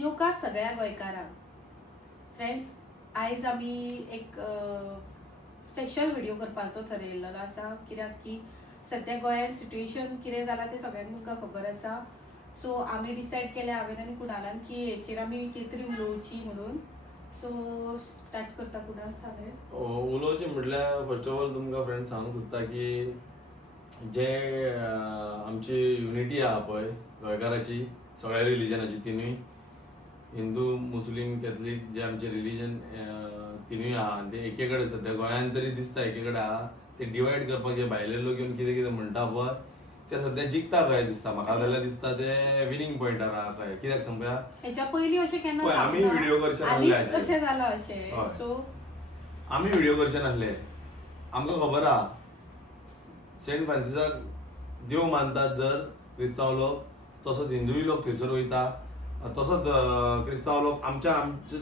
येवकार सगळ्या गोंयकारांक. फ्रेंड्स, आयज आमी एक स्पेशल व्हिडिओ करपाचो थरयल्लो आसा, कित्याक की सद्या गोंयांत सिट्युएशन कितें जालां तें सगळ्यांक तुमकां खबर आसा. सो आमी डिसायड केलें हांवें आनी कुणालान की हेचेर आमी कितें तरी उलोवची म्हणून. सो स्टार्ट करता कुणाल सांगलें. उलोवचें म्हटल्यार फर्स्ट ऑफ ऑल तुमकां फ्रेंड सांगूंक सोदता की जे आमची युनिटी आहा पळय गोंयकाराची, सगळ्या रिलिजनाची तिनूय, हिंदू मुस्लीम कॅथलीक जे आमचे रिलिजन तिनूय आहा ते एके कडेन सद्या गोंयांत तरी दिसता एके कडेन आहा. ते डिवायड करपाक जे भायले लोक येवन कितें कितें म्हणटा पळय ते सद्या जिखता कशें दिसता म्हाका. जाल्यार दिसता ते विनिंग पॉयंटार आहा कशें. कित्याक सांगूया, हेच्या पयलीं अशें केन्ना पळय आमी व्हिडिओ करचे नासले हालींच अशें जालां अशें. हय. सो आमी व्हिडिओ करचे नासले. आमकां खबर आहा सेंट फ्रांसिसाक देव मानतात जर क्रिस्तांव लोक, तसोच हिंदूय लोक थंयसर वयता. तसोच क्रिस्तांव लोक आमच्या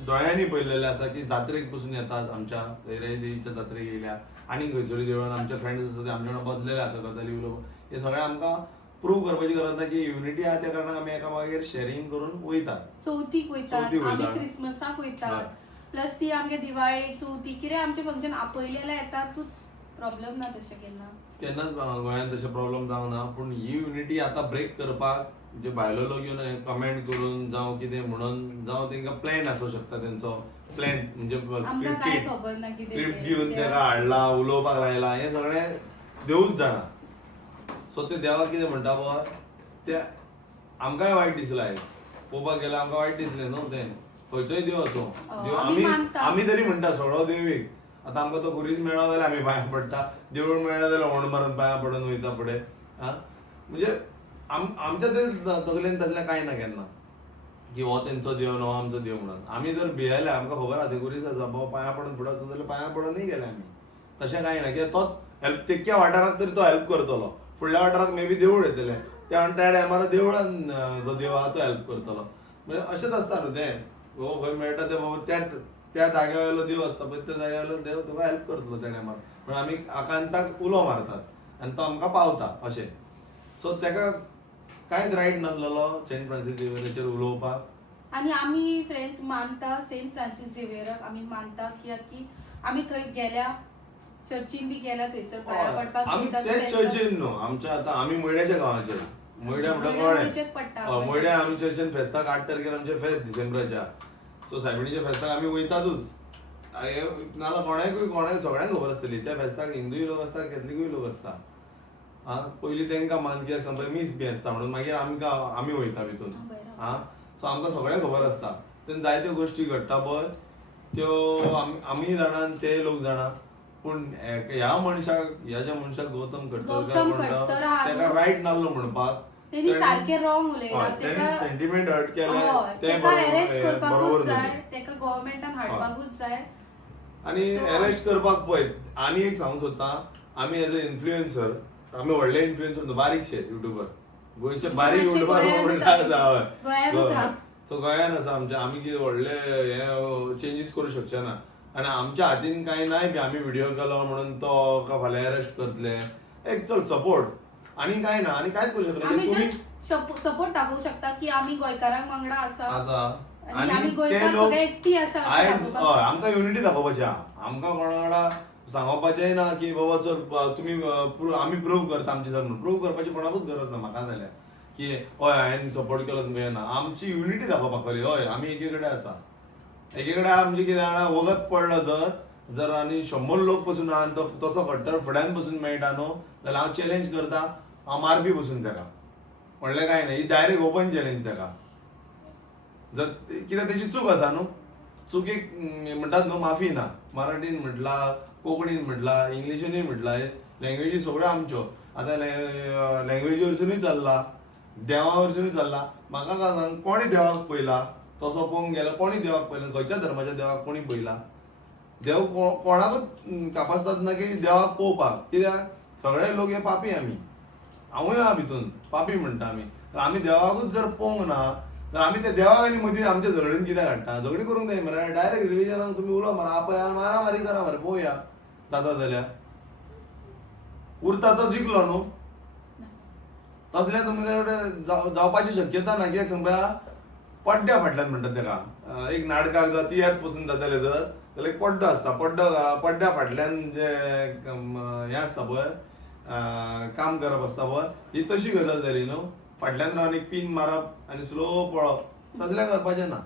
दोळ्यांनी पळयलेले आसा की जात्रेक पसून येतात, आमच्या रैराई देवीच्या जात्रेक येयल्या आनी खंयसरूय देवळान आमचे फ्रेंड्स आसा ते आमचे वांगडा बसलेले आसा गजाली उलोवपाक. हे सगळें आमकां प्रूव करपाची गरज ना की युनिटी आहा त्या कारणान आमी एकामेकागेर शेअरिंग करून वयतात. चवथीक वयतात, चवथीक आमी वयतात. क्रिसमसाक वयतात, हय. प्लस ती आमगे दिवाळी चवथी कितें आमचे फंक्शन आपयलेले येतातूच. प्रॉब्लेम ना तशें केन्ना. केन्नाच गोंयांत तशें प्रॉब्लेम जावंक ना. पूण ही युनिटी आतां ब्रेक करपाक जे भायलो लोक येवन कमेंट करून जावं कितें म्हणून जावं तांकां प्लॅन आसूं शकता तेंचो. प्लॅन म्हणजे आमकां काय खबर ना कितें स्क्रिप्ट तें. घेवन ताका हाडला, उलोवपाक लायला, हें सगळें देवूच जाणा. सो ते देवाक कितें म्हणटा पळय तें आमकांय वायट दिसलें आयज. पळोवपाक गेल्यार आमकां वायट दिसलें न्हू तें. खंयचोय देव असो देव आमी मानता. आमी तरी म्हणटा सगळो देव एक. आतां आमकां तो गुरीस मेळ्ळो जाल्यार आमी पांयां पडटा, देवूळ मेळ्ळें जाल्यार होंड मारून पांयां पडून वयता फुडें. म्हणजे आमच्या तरी तकलेन तसलें कांय ना केन्ना की हो तेंचो देव न्हू आमचो देव म्हणून. आमी जर भियेले आमकां खबर आहा ते गुरीस आसा बाबा पांयां पडून फुडें वचून जाल्यार पांयां पडूनय गेले आमी. तशें कांय ना कित्याक तोच हेल्प तेक्या वाठाराक तरी तो हेल्प करतलो. फुडल्या वाठाराक मे बी देवूळ येतलें त्या टायमार देवळान जो देव आहा तो हेल्प करतलो. म्हणजे अशेंच आसता न्हू तें. हो खंय मेळटा ते बाबा त्या जाग्या वयलो देव आसता पळय त्या जाग्या वयलो देव तुका हेल्प करतलो त्या टायमार. पूण आमी आकांताक उलो मारतात आनी तो आमकां पावता अशें. सो तेका कांयच रायट नासलेलो सेंट फ्रांसीस झेवियराचेर उलोवपाक. आनी आमी फ्रेंड्स मानता सेंट फ्रांसीस झेवियराक आमी मानता, कित्याक की आमी थंय गेल्या, चर्चीन बी गेल्या, थंयसर पांयां पडपाक आमी वयतात. तेच चर्चीन न्हू आमच्या आतां आमी मोयड्याच्या गांवाचे. मोयड्या म्हटल्यार मोयड्याचेच पडटा. कळ्ळें. मोयड्या आमी चर्चीन फेस्ताक 8 तारखेर आमचे फेस्त डिसेंबराच्या. सो सायबिणीच्या फेस्ताक आमी वयतातूच. नाल्यार कोणाक सगळ्यांक खबर आसतली त्या फेस्ताक हिंदूय लोक आसता कॅथलिकूय लोक आसता. पयलीं तांकां मान कित्याक सांग मीस बी आसता म्हणून मागीर आमी वयता भितून. सो आमकां सगळें खबर आसता. तेन्ना जायत्यो गोश्टी घडटा पळय त्यो आमी जाणा आनी ते लोक जाणा. पूण ह्या ज्या मनशाक गौतम खटकरकार म्हणटा तेका रायट नासलो म्हणपाक. तेणी सारकें रॉंग उलयला. तेणी सेंटिमेंट हर्ट केले तेका अरेस्ट करपाकूच बरोबर जाय, तेका गव्हर्नमेंटान हाडपाकूच जाय. आनी अरेस्ट करपाक पळय आनी एक सांगूंक सोदता, आमी एज अ इन्फ्लुएन्सर, आमी व्हडले इन्फ्लुएन्सर न्हू, बारीकशे युट्यूबर, गोंयचे बारीक युट्यूबर म्हणटा. सो गोंयान आसा आमच्या. आमी कितें व्हडले हे चेंजीस करूं शकचे ना. आनी आमच्या हातीन कांय नाय बी आमी व्हिडिओ केलो म्हणून तो फाल्यां अरेस्ट करतले. एक चल सपोर्ट आनी कांय ना, आनी कांयच करूं शकना. आमी जस्ट सपोर्ट दाखोवंक शकता की आमी गोंयकारांक वांगडा आसा आनी आमी ते गोंयकार लोक सगळे एकटी आसा अशें आयज दाखोवपाक हय आमकां युनिटी दाखोवपाची आहा. आमकां कोणा वांगडा सांगपाचेंय ना की बाबा चल तुमी आमी प्रूव करता आमची जर म्हणून. प्रूव करपाची कोणाकूच गरज ना म्हाका जाल्यार की हय हांवें सपोर्ट केलो तुमकां हें ना. आमची युनिटी दाखोवपाक खरी. हय आमी एके कडेन आसा. एके कडेन आमचे कितें जाणा वगत पडलो जर आनी 100 लोक पसून आहा आनी तसो खट्टर फुड्यान बसून मेळटा न्हू जाल्यार हांव चॅलेंज करता, हांव मारपी बसून तेका. व्हडलें कांय ना, ही डायरेक्ट ओपन चॅलेंज तेका. जर कित्याक तेची चूक आसा न्हू. चुकीक म्हणटात न्हू माफी ना. मराठीन म्हटला, कोंकणीन म्हटला, इंग्लिशीनूय म्हटला, लँग्वेजी सगळ्यो आमच्यो. आतां लँग्वेजी वरसुनूय चल्ला, देवा वरसुनूय चल्ला. म्हाका काय सांग कोणी देवाक पयला तसो पळोवंक गेलो, कोणी देवाक पयला, खंयच्या धर्माच्या देवाक कोणी पयला. देव कोणाकूच कापासतात ना की देवाक पळोवपाक. कित्याक सगळे लोक हे पापी आमी. हांवूय आहा भितून पापी म्हणटा आमी. आमी देवाकूच जर पळोवंक ना तर आमी त्या देवाक आनी मदीं आमच्या झगडीन कित्याक हाडटा. झगडी करूंक जाय मरे. डायरेक्ट रिलिजनान तुमी उलो मारा, आपय मारामारी करा मरे, पळोवया जाता जाल्यार. उरता तो जिखलो न्हू. तसलें तुमचे कडेन जावपाची शक्यता ना. कित्याक सांग पळया पड्ड्या फाटल्यान म्हणटात तेका. एक नाटकाक जर तियात्र पसून जाताले जर जाल्यार एक पड्डो आसता, पड्ड्या फाटल्यान जे हें आसता पळय काम करप आसता पळय, ही तशी गजाल जाली न्हू. फाटल्यान रावन एक पिन मारप आनी स्लो पळप तसलें करपाचें ना.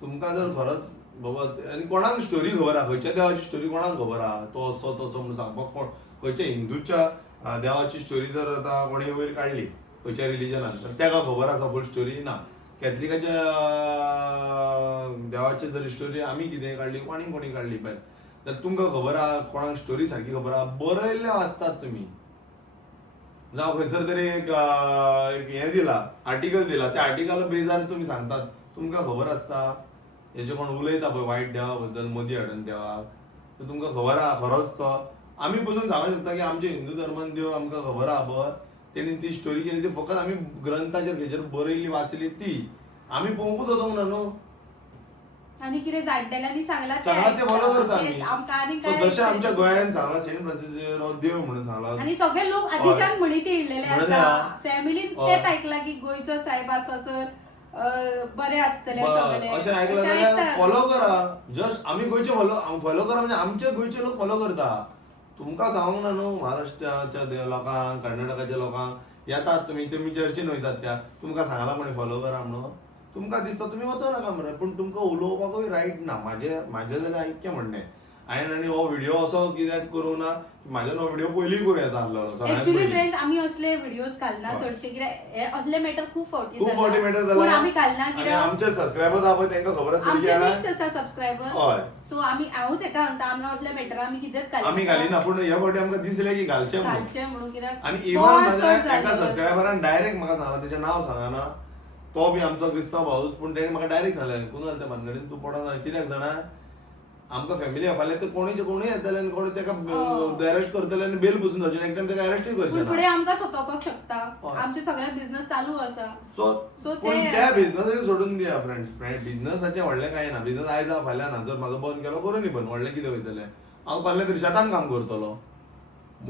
तुमकां जर खरोच बाबा आनी कोणाक स्टोरी खबर आहा, खंयच्या देवाची स्टोरी कोणाक खबर आहा, तो असो तसो म्हणून सांगपाक कोण, खंयच्या हिंदूच्या देवाची स्टोरी जर आतां कोणें वयर काडली खंयच्या रिलिजनान तर तेका खबर आसा फूल स्टोरी ना. कॅथलिकाच्या देवाची जर स्टोरी आमी कितें काडली कोणी काडली पळय तर तुमकां खबर आहा, कोणाक स्टोरी सारकी खबर आहा, बरयल्लें वाचतात तुमी. जावं खंयसर तरी एक हें दिला, आर्टिकल दिला, त्या आर्टिकला बेजार तुमी सांगतात, तुमकां खबर आसता हेजे कोण उलयता पळय वायट देवा बद्दल मदीं हाडून देवाक, तर तुमकां खबर आहा खरोच तो. आमी पसून सांगूंक शकता की आमच्या हिंदू धर्मान देव आमकां खबर आहा पळय, तेणी ती स्टोरी केली ती फकत आमी ग्रंथाचेर खंयचेर बरयल्ली वाचली ती आमी पळोवंकूच वचोंक ना न्हू. आणि कितें जाणटेल्यांनी सांगला ते फॉलो करता आमी. आमकां आनी So जशें आमच्या गोंयांत सांगला सेंट फ्रांसीस हो देव म्हणून सांगला. आणि सगळे लोक आधीच्यान म्हणीत येयलेले म्हणत आसा, आहा. फॅमिलीन हय. तेच ऐकला की गोंयचो साहेब आसा सर बरे आसतले सगळे अशें आयकलां अशें जाल्यार आयकता. फॉलो करा. जस्ट आमी गोंयचे फॉलो करा म्हणजे आमचे गोंयचे लोक फॉलो करता. तुमकां सांगूंक ना न्हू महाराष्ट्राच्या लोकांक, कर्नाटकाच्या लोकांक येतात तुमी चर्चीन वयतात त्या, तुमकां सांगला कोणी फॉलो करा म्हणून, तुमकां दिसता तुमी वचो नाका मरे. पूण तुमकां उलोवपाकूय रायट ना. म्हाजें जाल्यार ऐक्य म्हणणें. हांवें आनी हो व्हिडिओ असो कित्याक करूं ना, म्हाज्यान हो व्हिडिओ पयलीं करूं येता आसलो. एक्चुअली फ्रेंड्स आमी असले व्हिडिओज घालना हय. चडशे, कित्याक हे असले मॅटर खूप फावटी खूप फावटी मॅटर पूण जाला आमी घालना आनी कित्याक आमचे सबस्क्रायबर आहा पळय तांकां खबर आसतली की आमचे हांवें- मिक्स आसा सबस्क्रायबर. हय. सो हांवूच एका सांगता आमकां असले मॅटर आमी कितेंच आमी घालिना, पूण ह्या फावटी आमकां दिसलें की घालचें म्हणून. घालचे म्हणून कित्याक आणि बोवाळ इवन चड माझ्या एका जाल्लो आसा. सबस्क्रायबरान डायरेक्ट म्हाका सांगला, तेचें नांव सांगना, तो बी आमचो क्रिस्तांव भाऊच, पूण तेणें म्हाका डायरेक्ट सांगलें कुणाल त्या भानगडीन तूं पडना. कित्याक जाणा आमकां फॅमिली फाल्यां ते कोणूय येतले आनी कोणी तेका अरेस्ट करतले आनी बेल बसून जावचे, एक टायम तेका अरेस्टूय पूण करचे फुडें ना. आमकां सतोवपाक शकता. हय. आमचे सगळे बिझनस चालू आसा. सो So पूण ते- त्या बिझनसाचें सोडून दिया फ्रेंड्स. बिझनसाचें व्हडलें कांय ना. बिझनस आयज आहा फाल्यां ना. जर म्हाजो बंद केलो करूं न्ही बंद, व्हडलें कितें वयतलें. हांव कसलें तरी शेतान काम करतलो,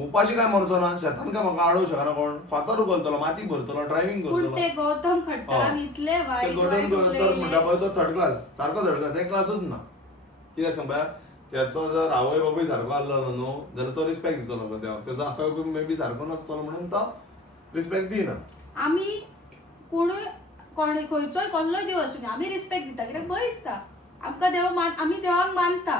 उपाशी काय मरचो ना. शेतान काय म्हाका आडोवंक शकना कोण. फातर उखलतलो, माती भरतलो, ड्रायव्हिंग पूण करतलो. ते गौतम खट्टरान इतले ते वायट गोटन वायट तर उलयले. म्हणटा पळय तो थर्ड क्लास, सारको थर्ड क्लास, एक क्लासूच ना. कित्याक सांग पळय, त्याचो जर आवय बापूय सारको आसलो न्हू जाल्यार तो रिस्पेक्ट दितलो पळय देवाक. तेजो आवय बापूय मे बी सारको नासतलो म्हणून तो रिस्पेक्ट दिना. आमी कोणूय खंयचोय कसलोय देव आसूं दी आमी रिस्पेक्ट दिता, कित्याक भंय दिसता आमकां देव आमी देवाक मानता.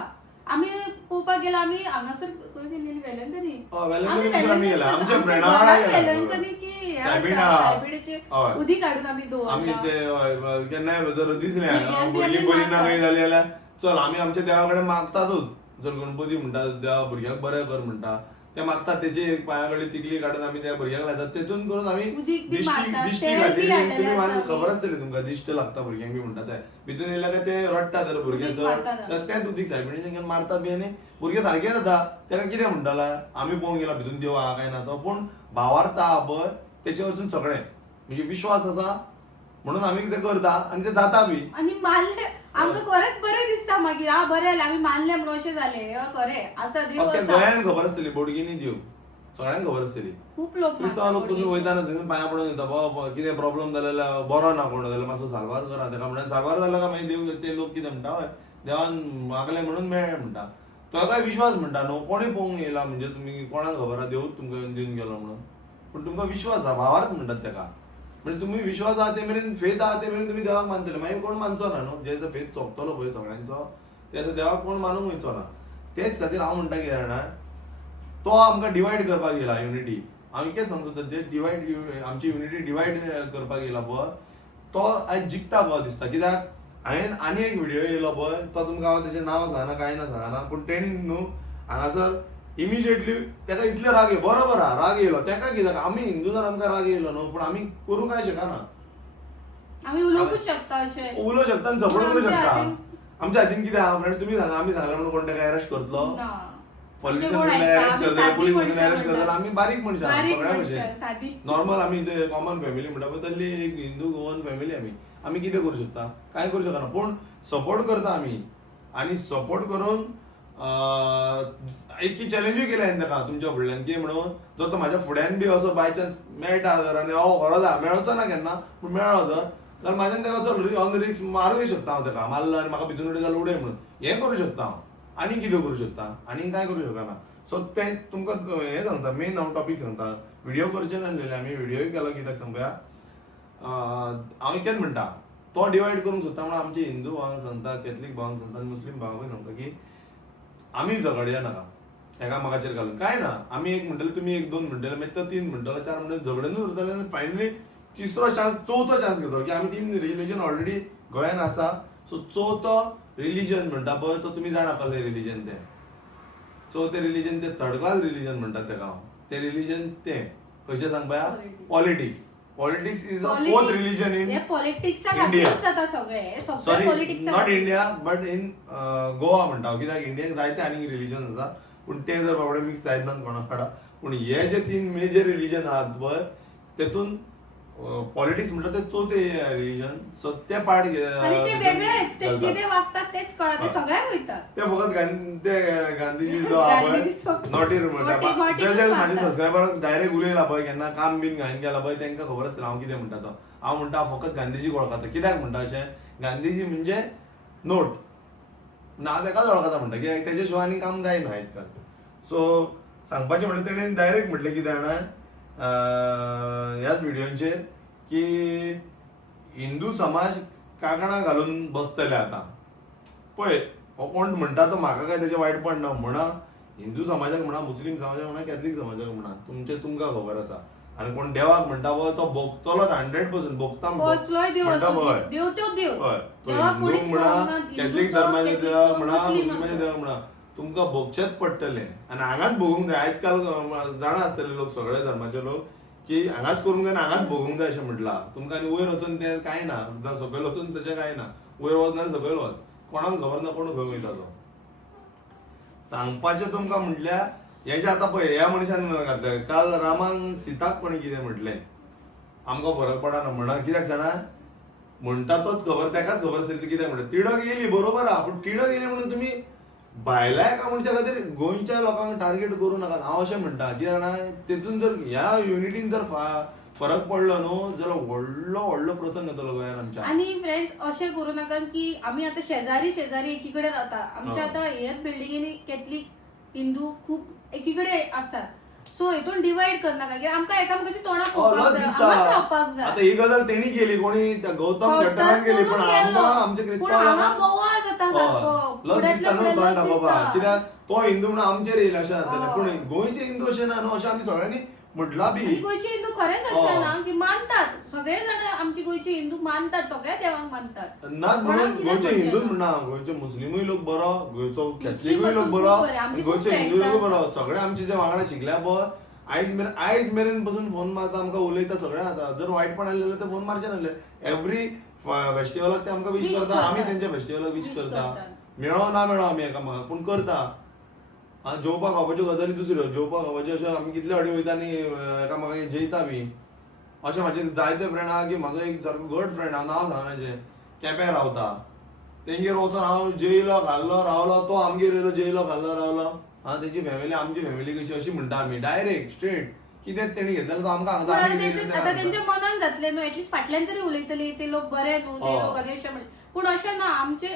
आमी पळोवपाक गेल्यार आमी हांगासर खंय गेलेली वेलंकनी. वेलंकनी आमी गेला, आमच्या फ्रेंडा वेलंकनीची सायबीडीची हय. उदी काडून आमी आमी दवरला. ते केन्नाय जर दिसलें भुरग्यांक बी भुरगीं आमी बरी ना मारतात. खंय जाली जाल्यार चल आमी आमच्या देवा कडेन मागतातूच. जर गणपती म्हणटा देवा भुरग्याक बरें कर म्हणटा ते मागतात, तेची एक पांया कडेन तिकली काडून आमी त्या भुरग्याक लायतात. तेतून करून आमी उदीक बी मारतात, दिश्टी तेल बी खातीर घातलेलें तुमी आसा मागीर आमी. खबर आसतली तुमकां दिश्ट लागता भुरग्यांक बी म्हणटा ते. भितून येयल्या काय ते रडटा तर भुरगे उदीक चड मारतात. तर तेंच उदीक सायबिणीचें घेवन मारता बी आनी भुरगे सारके जाता. तेका कितें म्हणटाला आमी पळोवंक गेला भितून देव आहा काय ना तो, पूण भावार्थ आहा पळय तेचे वरसून सगळें म्हणजे विश्वास आसा म्हणून आमी कितें करता आनी तें जाता बी. आनी मानले आमकां खरेंच बरें दिसता मागीर बरें जालें आमी मानलें म्हणून अशें जालें. खरें आसा देव फक्त आसा. गोंयांत खबर आसतली बोडगिनी देव सगळ्यांक खबर आसतली. खूप लोक क्रिस्तांव लोक मानतात पसून बोडगेश्वर. वयताना थंय पांया पडून येता बाबा कितें प्रॉब्लेम जालो जाल्यार बरो ना कोण जाल्यार मातसो सारवार करा तेका म्हणून सारवार जालो काय मागीर देव ते लोक कितें म्हणटा हय देवान मागलें म्हणून मेळ्ळें म्हणटा. तो काय विश्वास म्हणटा न्हू. कोणीय पळोवंक येयला म्हणजे तुमी कोणाक खबर आहा देवूच तुमकां दिवन गेलो म्हणून, पूण तुमकां विश्वास आहा भावार्थ म्हणटात तेका. म्हणजे तुमी विश्वास आहा ते मेरेन फेथ आहा ते मेरेन तुमी देवाक मानतले. मागीर कोण मानचो ना न्हू. जेचो फेथ सोंपतलो पळय सगळ्यांचो तेचो देवाक कोण मानूंक वयचो ना. तेच खातीर हांव म्हणटा कितें जाणा तो आमकां डिवायड करपाक येयला युनिटी. हांव कितें सांगता जे डिवायड आमची युनिटी डिवायड करपाक येयला पळय तो आयज जिखता गो दिसता. कित्याक हांवें आनी एक व्हिडिओ येयलो पळय तो तुमकां हांव तेचें नांव सांगना कांय ना सांगना, पूण तेणी न्हू हांगासर इमिजिएटली तेका इतले राग येयलो बरोबर आहा राग येयलो तेका कित्याक आमी हिंदू जावन आमकां राग येयलो न्हू, पूण आमी करूंक काय शकना. आमी उलोवंकूच शकता अशें उलोवंक शकता आनी सपोर्ट करूंक आमच्या शकता. हातीन- आमच्या हातीन कितें आहा फ्रेंड्स तुमी सांगा आमी सांगलें म्हणून कोण तेका अरेस्ट करतलो. ना. पॉलिटिशियन कोण अरेस्ट ऐकता? आमी करतले सादी पुलीस मनशां अरेस्ट करतले म्हणटा. आमी बारीक मनशां बारीक सगळ्या मनशां, भशेन सादी. नॉर्मल आमी जे कॉमन फॅमिली म्हणटा पळय तसली एक हिंदू गोवन फॅमिली आमी कितें करूं शकता कांय करूं शकना, पूण सपोर्ट करता आमी. आनी सपोर्ट करून एक चॅलेंजूय केलें हांवें तेका तुमच्या फुडल्यान की म्हणून जर तो म्हाज्या फुड्यान बी असो बाय चान्स मेळटा जर आनी हो खरो मेळचो ना केन्ना पूण मेळ्ळो जर जाल्यार म्हाज्यान तेका चल ऑन रिक्स मारूंक शकता हांव तेका मारलो आनी म्हाका भितून उडय जाल्यार उडय म्हणून हें करूं शकता हांव. आनी कितें करूं शकता, आनी कांय करूं शकना. सो तें तुमकां हें सांगता, मेन हांव टॉपीक सांगता. व्हिडिओ करचे नासलेले आमी, व्हिडिओय केलो कित्याक सांगुया, हांव इतकेंच म्हणटा, तो डिवायड करूंक सोदता म्हणून आमचे हिंदू भावांक सांगता, कॅथलीक भावांक सांगता आनी मुस्लीम भावांकूय सांगता की आमी झगडया नाका एकामेकाचेर घालून. कांय ना, आमी एक म्हणटले, तुमी एक दोन म्हणटले, मागीर तो तीन म्हणटलो, चार म्हणटले, झगडूनच उरतले आनी फायनली तिसरो चान्स, चवथो चान्स घेतलो की आमी तीन रिलीजन ऑलरेडी गोंयान आसा. सो चवथो रिलीजन म्हणटा पळय तो तुमी जाणा कसलें रिलीजन तें. चवथें रिलीजन तें थर्ड क्लास रिलीजन म्हणटात तेका हांव. तें रिलीजन तें कशें सांग पळया, politics. Politics is a fourth religion in India. Sorry, not India but in Goa म्हणटा हांव, कित्याक इंडियाक जायते आनी रिलीजन आसा पूण ते जर बाबडे मिक्स जायना कोणाक वाडा. पूण हे जे तीन मेजर रिलीजन आहात पळय तेतून पॉलिटिक्स म्हणटा ते चवथे रिलीजन. सो ते पार्ट ते फकत ते गांधीजी जो आहा पळय नॉटीर म्हणटा, म्हाजे सबस्क्रायबराक डायरेक्ट उलयला पळय केन्ना काम बीन घायन गेला पळय तांकां खबर आसता हांव कितें म्हणटा तो. हांव म्हणटा फकत गांधीजीक वळखता. कित्याक म्हणटा अशें, गांधीजी म्हणजे नोट, हांव तेकाच वळखता म्हणटा कित्याक तेजे शिवाय आनी काम जायना आयज काल. सो सांगपाचें म्हणल्यार तेणेन डायरेक्ट म्हटलें कितें जाणा ह्याच व्हिडिओचेर की हिंदू समाज कांकणां घालून बसतले आतां. पळय हो कोण म्हणटा तो म्हाका काय तेजें वायटपण ना. म्हणा हिंदू समाजाक म्हणा, मुस्लीम समाजाक म्हणा, कॅथलीक समाजाक म्हणा, तुमकां खबर आसा. आनी कोण देवाक म्हणटा पळय तो भोगतलोच 100% भोगता म्हणटा पळय. तो हिंदूक म्हणा, कॅथलीक धर्माचे देवाक म्हणा, मुस्लिमाचे देवाक म्हणा, तुमकां भोगचेच पडटलें. आनी हांगाच भोगूंक जाय. आयज काल जाणा आसतले लोक, सगळे धर्माचे लोक, की हांगाच करूंक जाय आनी हांगाच भोगूंक जाय अशें म्हटलां. तुमकां आनी वयर वचून तें कांय ना, जावं सकयल वचून तशें कांय ना. वयर वच नाल्यार सकयल वच, कोणाक खबर ना कोण खंय वयता तो. सांगपाचें तुमकां म्हटल्यार हेजें आतां पळय ह्या मनशान घातलें, काल रामान सीताक कोणी कितें म्हटलें आमकां फरक पडना म्हणा. कित्याक जाणा, म्हणटा तोच खबर, तेकाच खबर आसली कित्याक म्हणटा. तिडक येयली बरोबर आहा, पूण तिडक येयली म्हणून तुमी भायल्या एका मनशा खातीर गोंयच्या लोकांक टार्गेट करूं नाका. हांव अशें म्हणटा की जाणा, तेतून जर ह्या युनिटीन जर फरक पडलो न्हू जाल्यार व्हडलो व्हडलो प्रसंग येतलो गोंयान आमच्या. आणि फ्रेंड्स अशें करूं नाका की आमी आतां शेजारी शेजारी एकीकडे रावता. आमच्या आतां हेच बिल्डिंगेनी कॅथलीक हिंदू खूब एकीकडे आसात. सो हेतून डिवायड करनाका की आमकां एकामेकाची तोंडां पळोवपाक जाय, हांगाच रावपाक जाय. आतां ही गजाल तेणी केली, कोणी गौतम घट्टरान केली, पण आमकां आमचे क्रिस्तांवांक गोवा जाता सारको लज दिसता न्हू तोंड दाखोवपाक. कित्याक तो हिंदू म्हणून आमचेर येयला अशें जातलें. पूण गोंयचे हिंदू अशें ना न्हू, अशें आमी सगळ्यांनी म्हटलां बी. गोंयचे हिंदू खरेंच अशें ना की मानतात, सगळे जाण आमचे गोंयचे हिंदू मानतात, सगळ्या देवांक मानतात. नाच म्हणून गोंयचे हिंदूच म्हणना, गोंयचे मुस्लिमूय लोक बरो, गोंयचो कॅथलीकूय लोक बरो, गोंयचे हिंदूय बरो. सगळे आमचे जे वांगडा शिकल्या पळय आयज मेरेन पसून फोन मारता, आमकां उलयता सगळे. आतां जर वायटपण आसलें जाल्यार ते फोन मारचे नासले. एवरी फेस्टिवलाक ते आमकां विश करता, आमी तेंच्या फेस्टिवलाक विश करता. मेळो ना मेळो आमी एकामेकाक, पूण करता. जेवपाक खावपाच्यो गजाली दुसऱ्यो, जेवपाक खावपाच्यो अशें आमी कितले फावटी वयता आनी एकामेकाक जैता बी. अशें म्हाजे जायते फ्रेंड आहा की म्हाजो एक सारको गड फ्रेंड आहा, नांव सांगनाचें, केपें रावता. तेंगेर वचून हांव जेयलो खाल्लो रावलो, तो आमगेर येयलो जेयलो खाल्लो रावलो. तेंची फॅमिली आमची फॅमिली कशी अशी म्हणटा आमी डायरेक्ट स्ट्रेट. कितेंच तेणी घेतलेलो तो आमकां सांगता. आतां तेंच्या मनान जातलें न्हू, एटलीस्ट फाटल्यान तरी उलयतली ते लोक बरे न्हू, ते लोक आनी अशें म्हणलें. पूण अशें ना, आमचे